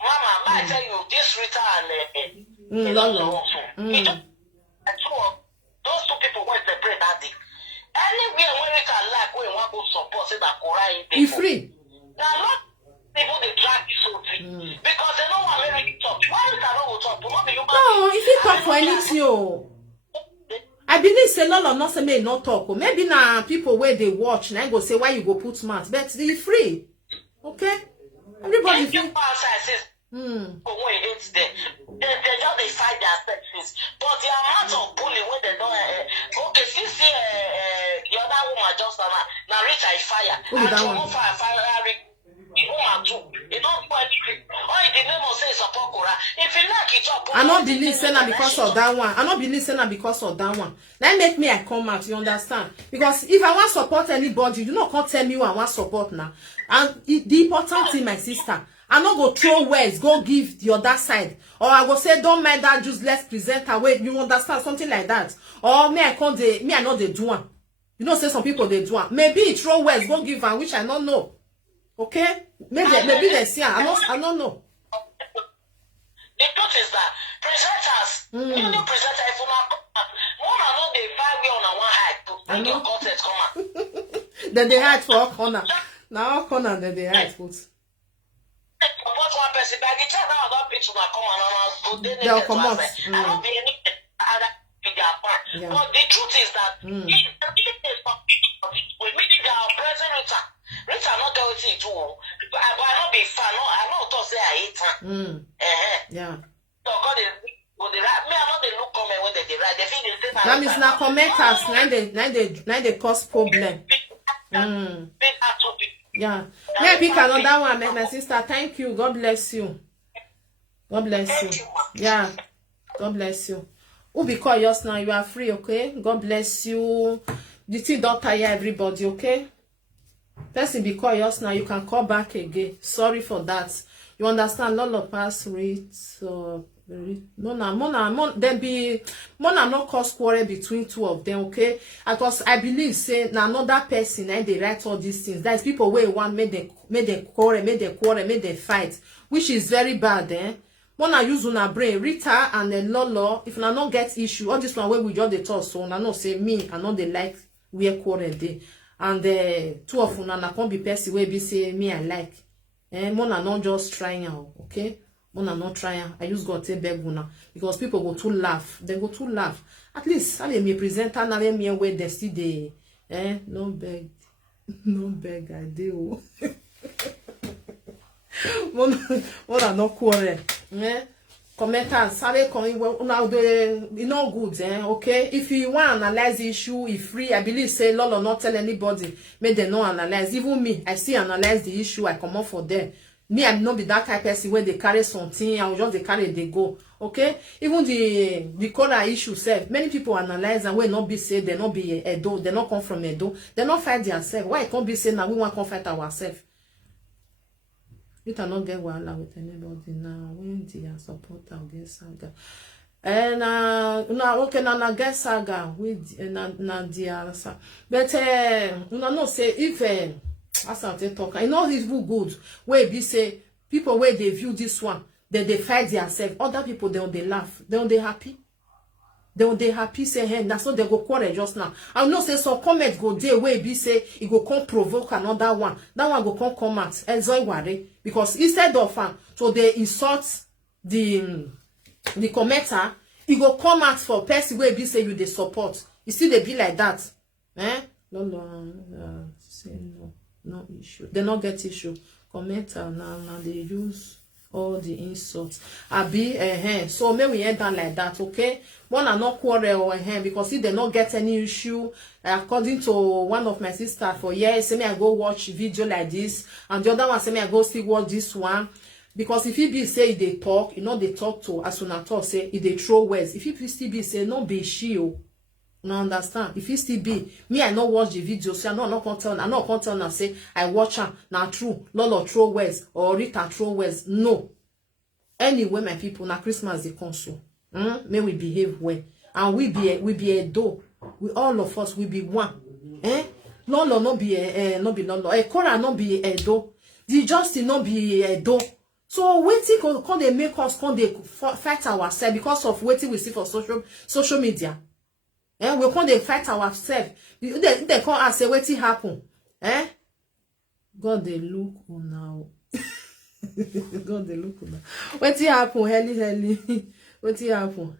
Mama, I tell you, this Rita and those two people were separate that day. Anywhere when Rita like, when one go support, say that Korah He free. There are not people they drag this whole thing because they know what Mary talk. Why Rita don't talk? No, if he talk for anything, I believe say Lolo not say may not talk. Maybe now people where they watch and go say why you go put mouth, but they free. Okay? Everybody free. But when it hits them, they just decide their sexes. But the amount of bullying when they don't okay, since the other woman just now reach a fire. And you fire woman too. It don't do anything. All the name of say support Korah. If you like it up, I not believe say na because of that one. I not believe say na because of that one. That make me I come out, you understand? Because if I want support anybody, you not can't tell me who I want support now. And the important thing, my sister, I not go throw words, go give the other side. Or I go say, don't mind that, just let's present away. You understand? Something like that. Or me, I know they do one. You know, say some people they do one. Maybe throw words, go give one, which I don't know. Okay? Maybe they see, I don't know. The truth is that presenters, you know, presenter, if you not they find way on one hide to bring your content come out. Then they hide for all corner. Now all corner, then they hide for. Support one person, by the time I don't pitch my come and go, they'll come out. I don't be any other in their part. But the truth is that if we meet their present Rita not get what he do. But I not be fan. No, I not to say I hate her. Yeah. So God is me. I know they look comment when they write. They feel the same. That means now commenters, now they cause problem. Yeah. May I pick another one, my sister? Thank you. God bless you. God bless you. Yeah. God bless you. Who be call yours now? You are free, okay? God bless you. The thing don't tire everybody, okay? Person be call yours now. You can call back again. Sorry for that. You understand? Lot of pass rate. Mona not cause quarrel between two of them, okay? Because I believe say now another person and they write all these things. That is people where one made them quarrel, made them fight, which is very bad, eh? Mona use una brain, Rita and then Lolo. If una not get issue, all this one where we just the talk, so una not say me, I know they like where quarrel they, and two of una na can't be person where be say me I like. Mona not just trying out, okay? Mona not trying. I use God to beg una because people go to laugh. They go to laugh. At least I let me present and let me where they see the no beg, no beg I do. Mona no quarrel. Commenters, sorry, now the no good, okay? If you want to analyze the issue, if free, I believe say Lolo not tell anybody, may they not analyze. Even me, I still analyze the issue, I come up for them. Me, I'm not be that kind of person where they carry something, I will just they carry, they go. Okay? Even the Korah issue self, many people analyze and will not be say they not be Edo, they not come from Edo, they not fight themselves. Why it can't be say now we want to fight ourselves? You cannot get wahala with anybody now. When they support our get saga. And now okay now get saga with na the answer. But no say if as I talk, I know it's good. Where be say people where they view this one, they fight themselves. Other people they laugh, they happy. They happy say hey, that's what they go quarrel just now. I know say some comment go there where be say it go come provoke another one. That one go come comment. Enjoy worry because instead of so they insult the commenter, it go come out for person where be say you they support. You see they be like that, say no issue. They not get issue. Commenter now they use all the insults. Abi, so may we end down like that, okay? One are not quarrel because if they not get any issue, according to one of my sisters for years, say me I go watch video like this, and the other one say me I go still watch this one. Because if he be say they talk, you know they talk to as soon as talk say if they throw words. If he still be say no be she o. No understand. If he still be me, I not watch the video, so I not tell now say I watch her now true. Lolo throw words or Rita throw words. No. Anyway, my people, na Christmas they console. May we behave well. And we be a do. We all of us we be one. Lolo no be Lolo. Cora no be a do. The Justin no be a do. So Wetin can they make us can they fight ourselves because of Wetin we see for social media? We can they fight ourselves. They come and say Wetin happen. God they look now. God they look now. Wetin happen? Helly. Wetin happen?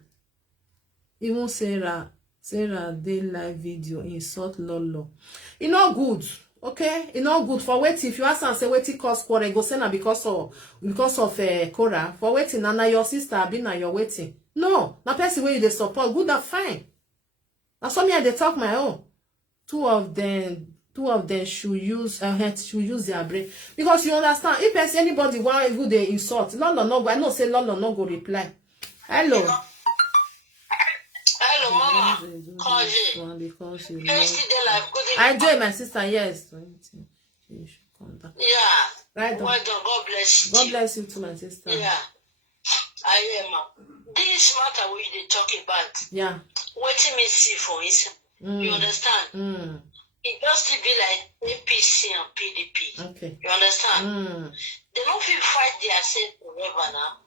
Even Sarah dey live video insult Lolo. E no good. Okay, it's not good for Wetin. If you ask and say Wetin cause quarrel, go say na because of Cora. For Wetin, na your sister be na your Wetin. No, na person wey you dey support, good and fine. Na so me I dey talk my own. Two of them should use their brain because you understand. If person anybody want who they insult, Lolo no go. I know say Lolo no go reply. Hello. Hello, Mama. I do, my sister. Yes. Yeah. Right. Well done. God bless you. God bless you too, my sister. Yeah. I am. This matter we they talk about. Yeah. Wetin me see for instance. You understand? It just to be like APC and PDP. Okay. You understand? They don't feel fight themselves forever now.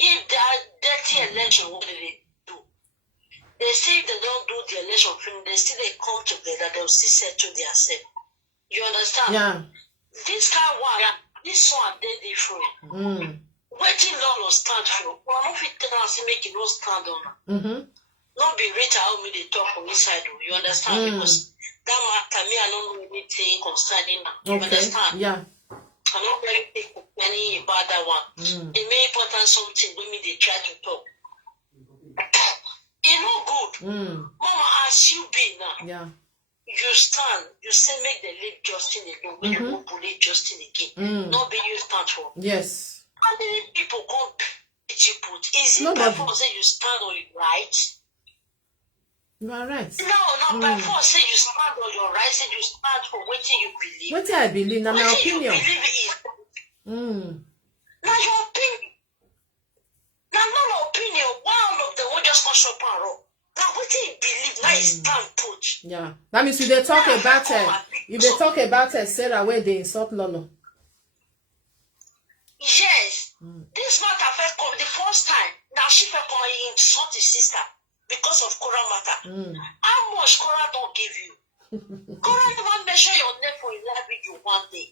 If they are dirty election, what do they do? They say if they don't do the election thing, they still they come together, they'll still settle themselves. You understand? Yeah. This kind of one, this one they different. Wetin Lolo stand for? Well, I don't fit tell us make it no stand on. Not be Rita how me they talk on this side. You understand? Because that matter me, I don't know anything concerning that. You understand? Yeah. I don't really think any about that one. The main important something when me they try to talk. It's not good. Mama, as you be now. Yeah. You stand, you say make the leave Justin alone, make the won't believe Justin again. Not be you stand for. Yes. How many people go beat you put? Is it by force say you stand on your right? You are right. No, by force say you stand on your right, say you stand for Wetin you believe. Wetin I believe, na my opinion. You believe is now your opinion. Now not your opinion. One of them will just come shop and roll. Now Wetin you believe, now is stand put. Yeah. That means if they talk about Sarah where they insult Lolo. Yes. This matter first come the first time. Now she first come and insult his sister because of Cora matter. How much Cora don't give you? Cora never measure your name for your life with you one day.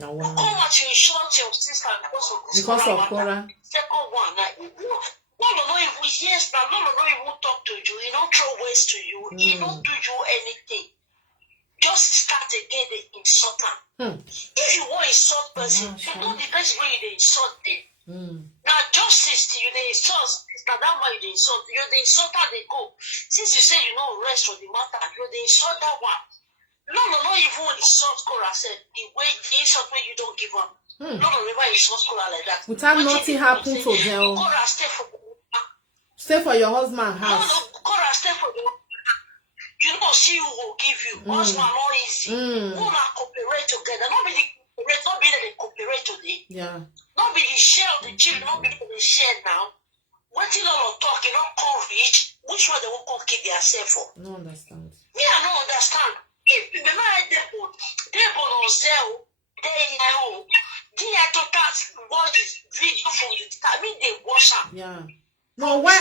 You come out to insult your sister because of Cora. Second one, Lolo no even yes, now Lolo no even talk to you. He don't throw words to you. He don't do you anything. Just start again the insult him. If you want insult person, you know the best way you insult them. Now justice you the insult. Now that way you the insult. You the insulter they go. Since you say you know rest for the matter, you the insult that one. No, even insult Cora said the way the insult way you don't give up. No, never insult Cora like that. Without nothing happen to them. Cora stay for your husband house. No, Cora stay for your. You know, see who will give you. Husband not easy. Who not cooperate together. Not be the cooperate today. Yeah. Not be the share of the children. Not be the share now. Waiting on talking, not come reach. Which one they won't come kill themselves for? No understand. Me, I don't understand. If the man they on sale, they in my home. They have to watch this video from you. I mean, they wash up. Yeah. No, why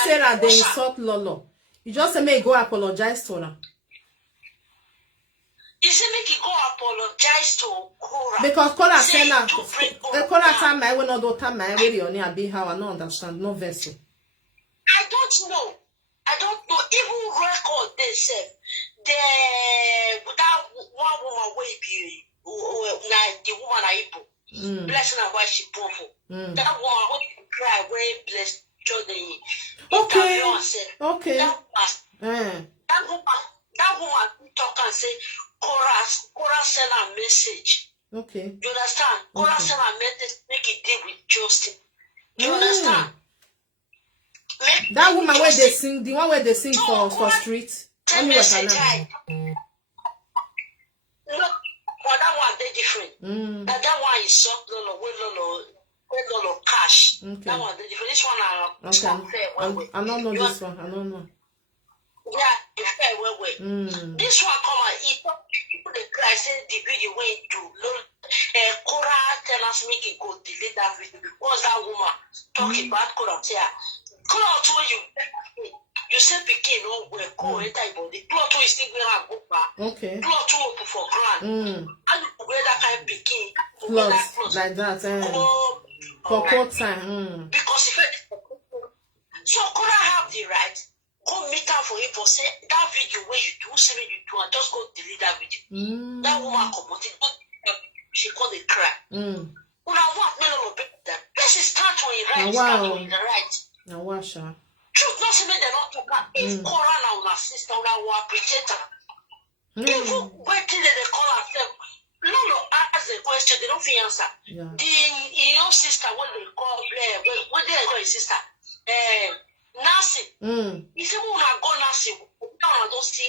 Sarah they insult Lolo? You just say me go apologize to her. You say make you go apologize to Cora. Because Cora say na Cora time I will not do time I really only be how I don't understand no vessel. I don't know. Even record they said that one woman will be the woman I put. Blessing her why she born for. That woman who cry very blessed the Okay. interview and said, Okay. that woman talk and say, Cora send a message. Okay. You understand? Cora send a message, make it deal with Justin. You understand? That woman where they sing, the one where they sing for street. Only what I know. Look, well, that one they different. That one is soft, no cash. Okay. That one they different. This one I don't know this one. I don't know. Yeah, the fair way. This one come and eat people they cry say the video way do. Cora tell us make it go delete that video because that woman talking about Cora here. Cora told you say pikin no go go enter body. Cora told you still go back. Okay. Cora told you for grand. And you wear that kind of pikin. Clothes like that. For court time. Because if so Cora have the right. Go meet her for him for say that video where you do, say you do, and just go delete that video. That woman come out, she called the cry. When I want me to be that, this is start when you right, start when you right. Now wash her. Truth not say they not talk. If Cora now una sister, una will appreciate her. Even waiting they call herself. Lolo ask the question, they don't fit answer. The sister when they call when they know his sister, Nancy, he said, when I go Nancy, now I don't see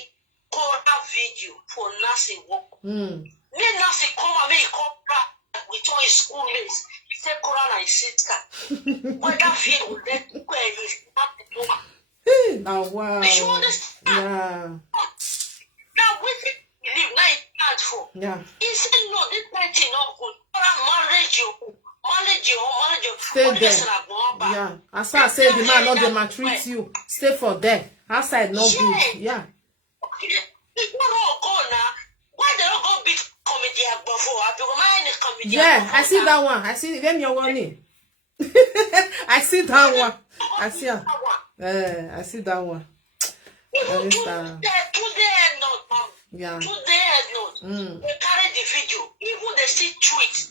Cora video for Nancy work. Me Nancy come and make Cora with all his schoolmates. He said, Cora and his sister. But that video, then where he's not the woman. Oh, wow. You understand? Yeah. Now, with it, you live night and for. Yeah. He said, no, this night is not good. Cora marriage you. Stay there. Yeah. As far as say the man not they maltreat you, stay for there. Outside not good. Yeah. Why they don't go big comedian before? Yeah, I see that one. I see them your one. I see that one. I see her. I see that one. Even today not. Yeah. Today not. They carry the video. Even they see tweet.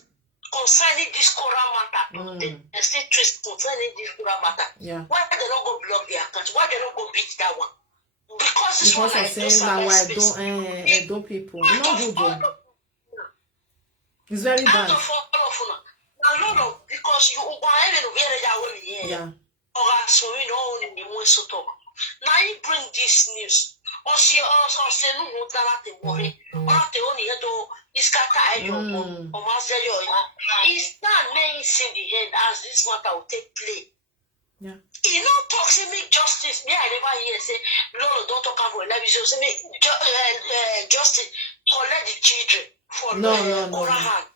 Concerning this Cora matter, they still twist concerning this Cora matter. Yeah. Why they don't go block their account? Why they don't go beat that one? Because this one I say now I don't people. Not good though. It's very bad. Because you yeah. Now you bring this news. It's not mentioned the end as this matter will take place. Yeah. You know, talk say make justice. Me, I never hear say, no, don't talk about television. Say make justice collect the children for no.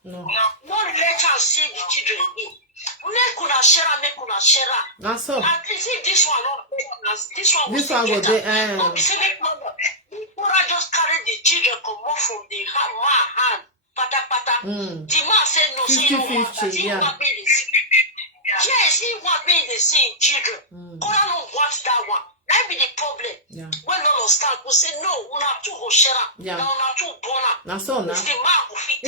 Not let us see the children again. Make una share. That's so. And see this one. This one will be. No, be say make Cora just carry the children come off from the man hand. Pata. The man said no. 50-50. Yeah. Yes, he want me to see children. Cora don't want that one. That be the problem. Yeah. When all start, we say no, we not too go share. Yeah. Now not too bona. That's all now. The man who fit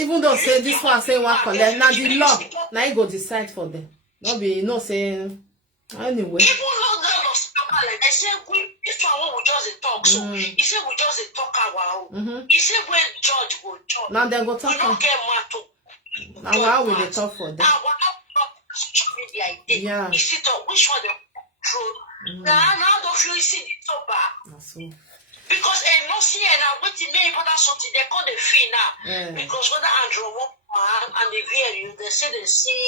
Even though say this one say one collect. Now the law. Now you go decide for them. Not be say anyway. Even though like I say this one we just talk. So he said we just talk our own. He said when judge will judge. Now they go talk. We don't get mad to. Now how will they talk for them? Yeah. You see which one they control. Now don't feel you see the top bar. Because no see and I'm waiting me for that something they call the fee now. Because when the Andrew and the VLU they say they see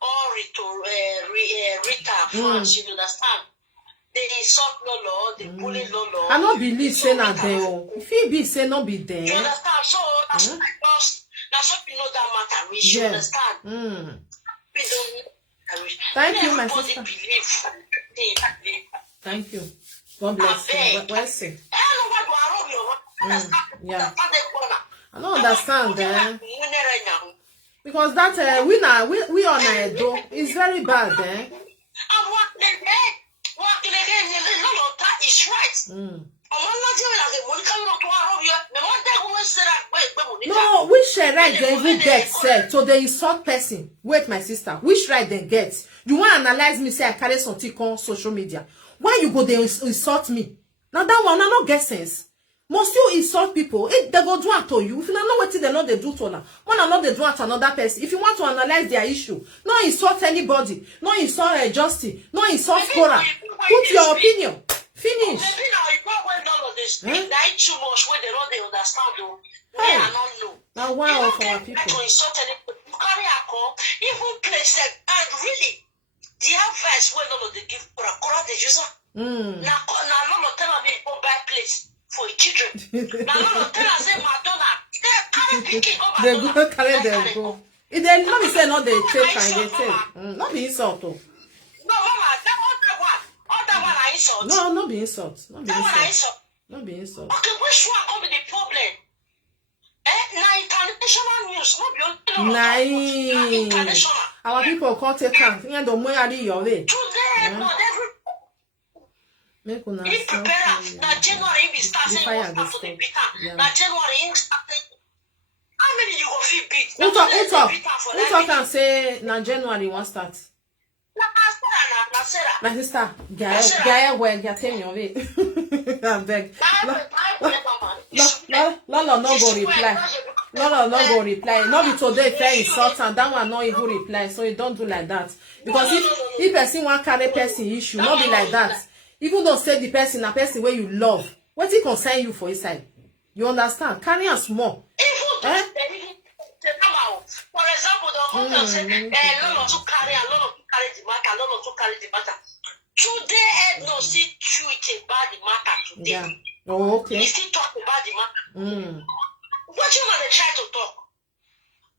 all Rita France, you understand? They insult Lolo, they bully Lolo. I don't believe say not there. If he be say not be there. You understand? So that's what you know that matter. We should understand. We don't. Thank you, my sister. Thank you. God bless you. Bless you. Yeah. I don't understand, because that we on Edo is very bad, Is right. No, which right they even get said so they insult person. Wait, my sister, which right they get? You want to analyze me say I carry something on social media? Why you go there insult me? Now that one I not get sense. Must you insult people? If they go do it to you, if you don't know what they know they do to them, one not they do it to another person. If you want to analyze their issue, not insult anybody, not insult justice, not insult Cora. Put your opinion. Finish. Maybe now you go when all of this speak that too much when they don't understand you. They are not know. Now one of our people. To insult anybody, you carry a call, even place and really the advice when all of they give Cora the user. Now Lolo tell me go buy place for children. Now Lolo tell us say Madonna, they carry picking over. They go carry them go. If they not be say not they take and they take. Not be insult though. No, Mama, that one I insult. No, not be insult. Not be That one I insult. insult. Not be insult. Okay, which one come with the problem? Now international news, not be international. Our people can't take out. You don't know how your way. Today, not every. Make una He prepare. Now January he be starting. Start to the beater. Now January he starting. How many you go fit beat? Who talk and say na January won't start? My sister, Gaia, well, you tell me of it. I beg. Lolo no go reply. Lolo no go reply. Not be today fair insult and that one not even reply. So you don't do like that. Because if person want carry person issue, not be like that. Even though say the person a person where you love, what it concern you for inside? You understand? Carry a small. For example, the whole say, Lolo to carry a lot of the matter, Lolo to carry the matter. Today, Ed no see tweet about the matter today. Yeah. Oh, okay. He still talk about the matter. What you want to try to talk?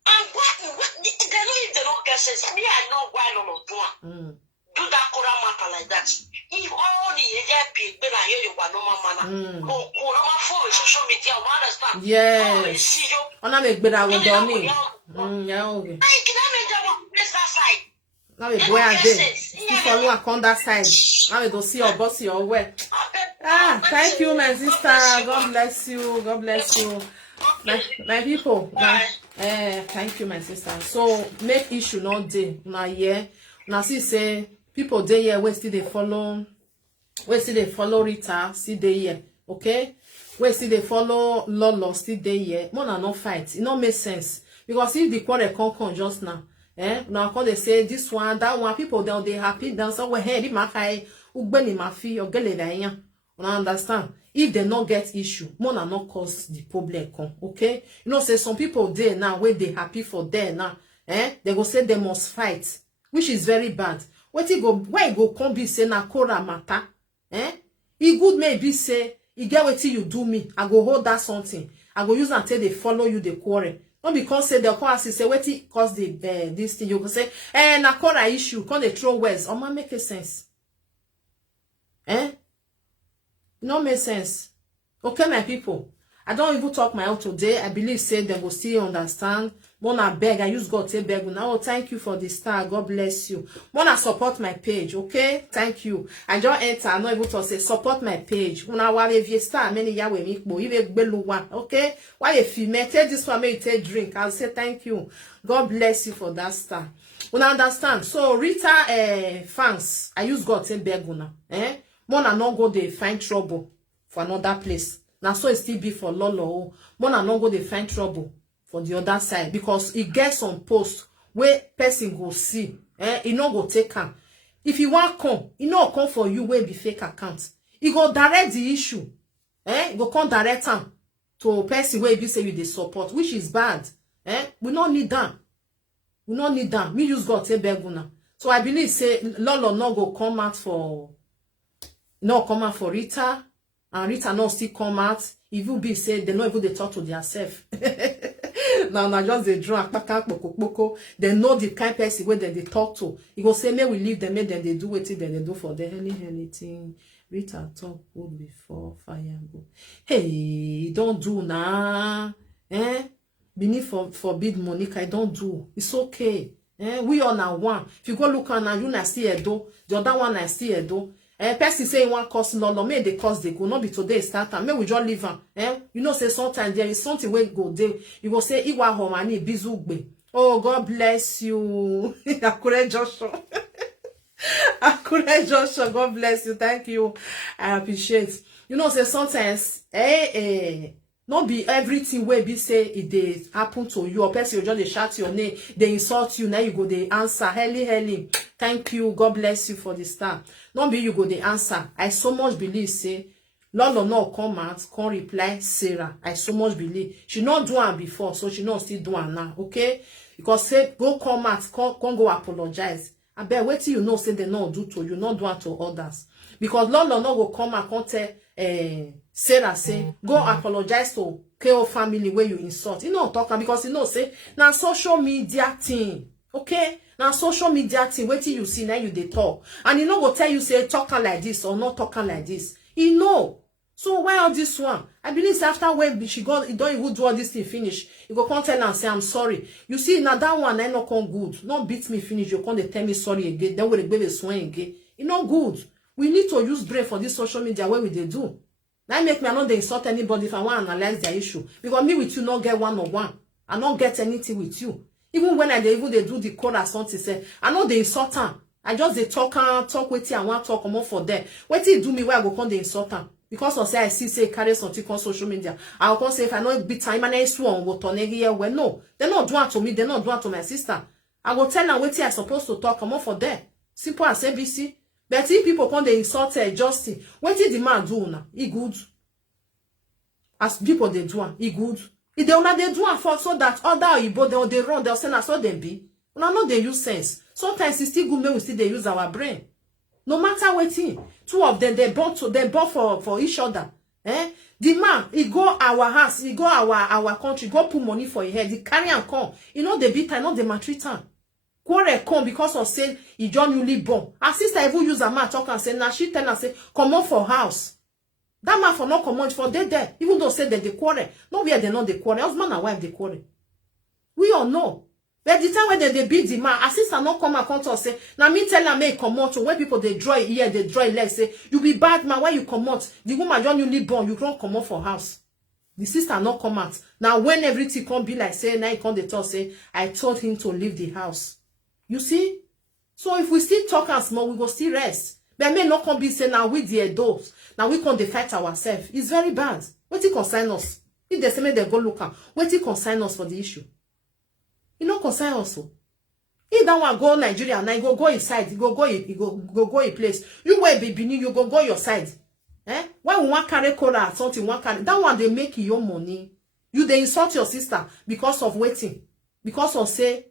And what they know if they don't get sense. Me, I know why Lolo do that Cora matter like that. If all the area big, when I hear you about normal manner, go normal phone, social media, understand? Yes. On a make better with Donny. Yeah, okay. I can make that that side. Now we go and day. Still follow on that side. Now we don't see your boss your way. Thank you, my sister. God bless you. God bless you. My people. Thank you, my sister. So make issue not day. Now yeah. Now see say people day here we still they follow. We still they follow Rita. See they here. Okay. We still they follow Lolo. Still they here. More than no fight. It don't make sense. Because if the quarrel come just now, now come they say this one, that one, people they happy dance away hey, the makai ugbeni mafi or gele da understand? If they not get issue, more than not cause the problem come, okay? You know, say some people there now where they happy for there now, they go say they must fight, which is very bad. What you go, why you go come be say na Cora matter, It good maybe say, you get what you do me, I go hold that something, I go use until they follow you the quarrel. Not because say the cause say what it cause the this thing you go say na Cora issue can they throw words or man make a sense no make sense. Okay, my people, I don't even talk my own today. I believe say they will still understand. Mona beg, I use God to beg now. Thank you for the star. God bless you. Mona support my page, okay? Thank you. I just enter. I'm not able to say support my page. Mona wale vie star many ya we mikbo. Ive beluwa, okay? Why if you may take this one, may take drink. I'll say thank you. God bless you for that star. Una understand? So Rita fans, I use God to beg una. Mona not go they find trouble for another place. Now so it still be for Lolo. Mona not go they find trouble for the other side because it gets some post where person go see, he no go take am. If you want come, he no come for you where be fake account. He go direct the issue, he go come direct am to person where be say you dey support, which is bad. We don't need that. We don't need that. Me use God take beg una. So I believe say Lolo no go come out for Rita, and Rita no still come out. Even be say they no even they talk to themselves. Now just they draw they know the kind of person where they talk to. You go say, may we leave them, make them they do what they do for them. Anything. Rita talk good before fire go. Hey, don't do now. Beneath forbid Monica, don't do. It's okay. We all now one. If you go look on now, you na still Edo. The other one na still Edo. person say one cause no, may the cause they go, not be today start time. May we just leave am. You know, say sometimes there is something where go there. You go say, Iwa homani bizugbe. Oh, God bless you. Akure Joshua. Akure Joshua, God bless you. Thank you. I appreciate. You know, say sometimes, not be everything where be say it happen to you, or person you just they shout your name, they insult you, now you go they answer, Helly, thank you, God bless you for the star. Not be you go the answer. I so much believe, say, Lolo no come out, come reply, Sarah. I so much believe. She not do it before, so she not still do it now, okay? Because say, go come out, come go apologize. I bet wait till you know, say they not do to you, not do it to others. Because Lolo no go come out, come tell, Sarah say, go apologize to KO family where you insult. You know talking because you know say now social media thing. Okay? Now social media thing, wait till you see now you they talk. And you know go tell you say talking like this or not talking like this. You know. So why all this one? I believe after when she got it don't even do all this thing finish. You go come tell and say I'm sorry. You see now that one I not come good. Not beat me finish. You come they tell me sorry again. Then we baby swing again. It not good. We need to use brain for this social media where we they do. That make me I not they insult anybody if I want to analyze their issue. Because me with you not get one-on-one. I not get anything with you. Even when they do the code or something, say, I know they insult them. I just they talk with you and want to talk more for them. What you do me where I go come they insult them? Because I say I see say carry something on social media. I will come say if I know big time and I swan go turn here well no. They're not doing to me, they're not doing to my sister. I will tell them what I supposed to talk more for them. Simple as ABC. But if people come they insult Justin, what did the man do now? He good. As people they do, he good. If they only they do for so that other Igbo they run, they'll say that's what they be. Now no they use sense. Sometimes it's still good, but we still they use our brain. No matter what thing, two of them they bought for each other. The man he go our house, he go our country, go put money for his head, he carry and come. You know they beat her, not the maltreat her. Quarrel come because of saying he just newly born. Her sister even use a man talk and say, now she tell her say, come on for house. That man for not come on for they there. Even though say that they quarrel. No where they not they quarrel. Husband and wife they quarrel. We all know. But the time when they beat the man, her sister not come and come to us say, now me tell her make come out. So when people they draw ear, they draw leg, say, you be bad man, why you come out? The woman just newly born, you can't come out for house. The sister not come out. Now when everything come be like say, now he come they talk say, I told him to leave the house. You see? So if we still talk and small, we go still rest. But may not come be say now we the adults. Now we can't fight ourselves. It's very bad. What it concern us? If they say they go look at, what it concern us for the issue? It not concern us. If that one go Nigeria now, go inside, go a place. You will be Benin, you go your side. Why we want carry cola or something, one carry that one they make your money. You they insult your sister because of waiting, because of say.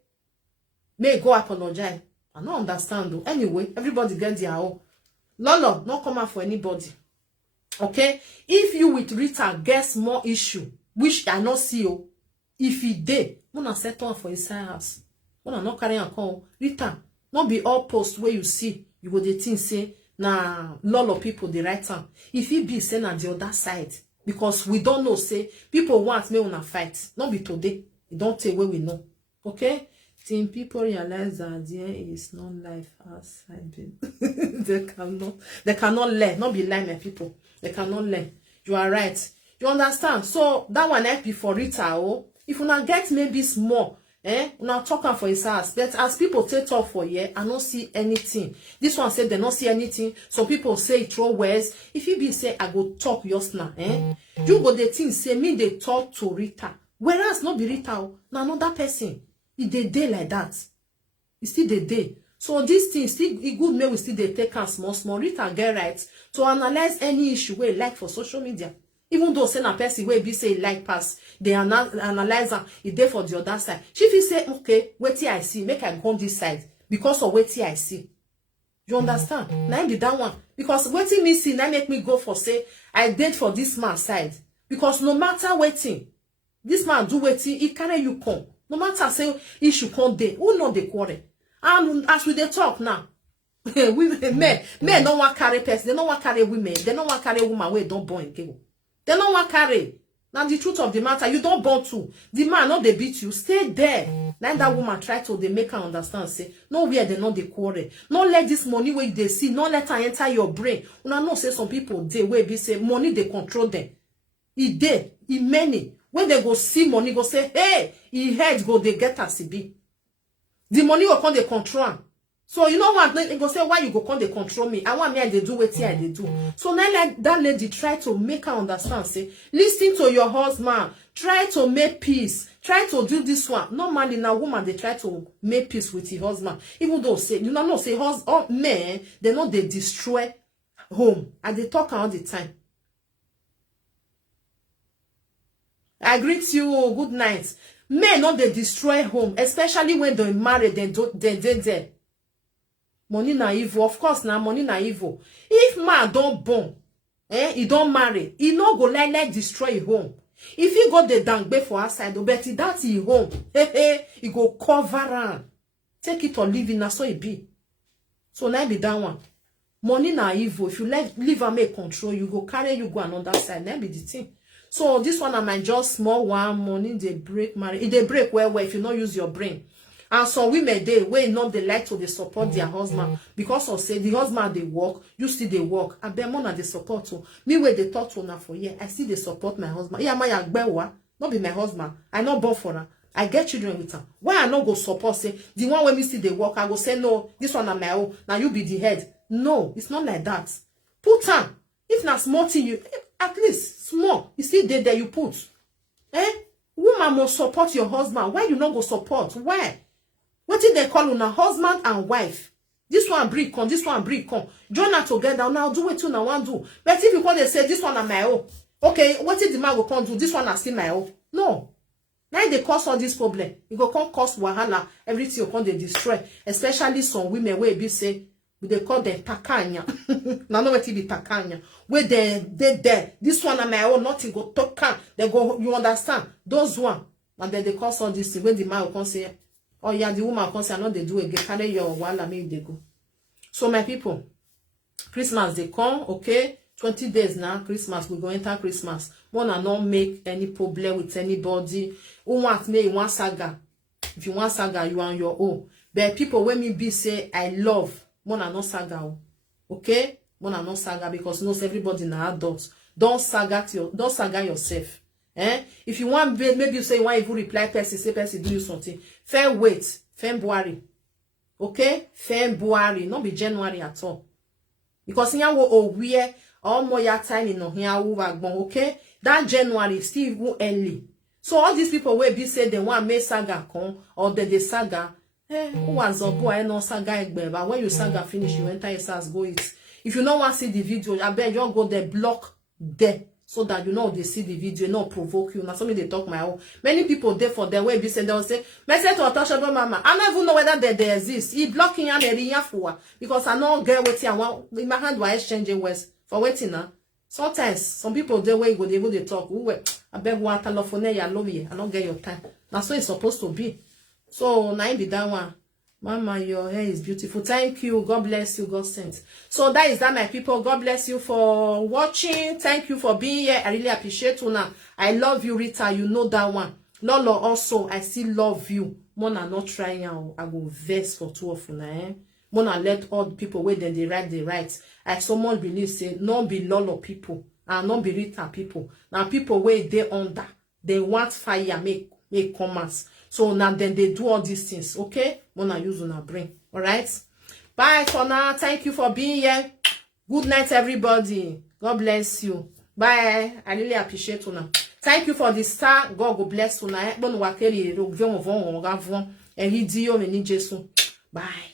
May go apologize. I don't understand though. Anyway, everybody get their own. Lolo, not come out for anybody. Okay? If you with Rita gets more issue, which I not see you, if he did, wanna settle for inside house. Wanna not carry on call. Rita, not be all post where you see, you go the thing say, nah, Lolo people the right time. If he be saying on the other side, because we don't know, say, people want me wanna fight. Not be today. It don't take where we know. Okay? Till people realize that there is no life outside they cannot learn. Not be lying, my people. They cannot learn. You are right. You understand? So that one help you for Rita. Oh, if you not get maybe small, you not talking for his house. But as people take talk for here, I don't see anything. This one said they not see anything. Some people say throw words. If you be say I go talk just now, you go the thing say me they talk to Rita. Whereas not be Rita, now another person. It they day like that. It's still the day. So this thing still it good may we still they take us small Rita get right to analyze any issue where like for social media. Even though say a person where be say like pass, they analyze her it there for the other side. She will say, okay, wait till I see, make I go on this side because of wait till I see. You understand? Now be that one. Because waiting me see, now make me go for say I did for this man's side. Because no matter waiting, this man do waiting, he carry you come. No matter say issue come there, who know the quarrel. And as we they talk now, men don't want carry person, they don't want carry women, they don't want carry woman where don't born again. They don't want carry. Now the truth of the matter, you don't born to. The man not they beat you, stay there. Then that woman try to they make her understand, say, no where they not they quarrel. Not let this money where they see, not let her enter your brain. Una know say some people they where be say money they control them. He dey, he many. When they go see money, go say, hey, he head go they get as be. The money will come they control am. So you know what? They go say, why you go come they control me? I want me and they do what I they do. So now like that lady try to make her understand. Say, listen to your husband. Try to make peace. Try to do this one. Normally now woman they try to make peace with her husband. Even though say you know say men they know they destroy home and they talk all the time. I greet you. Good night. Men not they destroy home, especially when they marry. They money na evil, of course. Now money na evil. If man don't born, he don't marry, he no go like destroy home. If he go the dangbe for outside, but that's his home. He go cover am. Take it or leave it. Na so it be. So now be that one. Money na evil. If you leave and make control, you go carry you go another side. Now be the thing. So this one am just small one. Money they break marriage. If they break well if you not use your brain. And some women they way not they like to they support their husband because of say the husband they work, you still they work. And them more they support to me where they talk to now for year. I still they support my husband. Yeah, my agbewa, not be my husband. I not born for her. I get children with her. Why I not go support say the one when me still they work? I go say no, this one am my own. Now you be the head. No, it's not like that. Put her. If not small thing you at least small, you still there you put. Woman must support your husband. Why you not go support? Why? What did they call una husband and wife? This one break on, this one break on. Join her together. Now do what you now want do. But if you call they say this one are my own. Okay, what did the man go come do? This one are still my own. No. Now they cause all this problem. You go come cause wahala. Everything you come they destroy. Especially some women where be say they call them takanya. Now know what it be takanya. Where they there. This one are my own. Nothing go takan. They go. You understand? Those one. And then they cause all this thing. When the man will come say. Oh yeah, the woman can say, I know they do again. Carry your while I make they go. So my people, Christmas they come, okay? 20 days now, Christmas, we go enter Christmas. Wanna not make any problem with anybody. Who want me, you want saga. If you want saga, you on your own. But people when me be say I love, wanna not saga. Okay? Wanna not saga because knows everybody na adults. Don't saga yourself. If you want, maybe you say you want even reply person, say person do you something. Fair wait, February. Okay? February, not be January at all. Because here we are all more time in here, okay? That January is still even early. So all these people will be say they want make saga come or they saga. Who was a boy no saga but when you saga finish, you enter your house, go it. If you don't want to see the video, I bet you go there, block there. So that you know they see the video, not provoke you. Now something they talk my own. Many people there for their way be said they'll say, message to untouchable mama. I don't even know whether they exist. He blocking and area for because I know get Wetin I want in my hand why exchanging words for Wetin now. Sometimes some people there way go they talk. I beg one telephone ya love you. I don't get your time. That's what it's supposed to be. So now be that one. Mama, your hair is beautiful. Thank you. God bless you. God sent. So that is that, my people. God bless you for watching. Thank you for being here. I really appreciate you now. I love you, Rita. You know that one. Lolo also, I still love you. Mona not trying. I will verse for two of you. Mona let all the people wait then they write the rights. I so much believe say not be Lolo people and not be Rita people. Now people wait they under. They want fire make commerce. So now then they do all these things, okay? Wanna use on our brain. Alright? Bye for now. Thank you for being here. Good night, everybody. God bless you. Bye. I really appreciate you now. Thank you for the star. God will bless you now. Bye.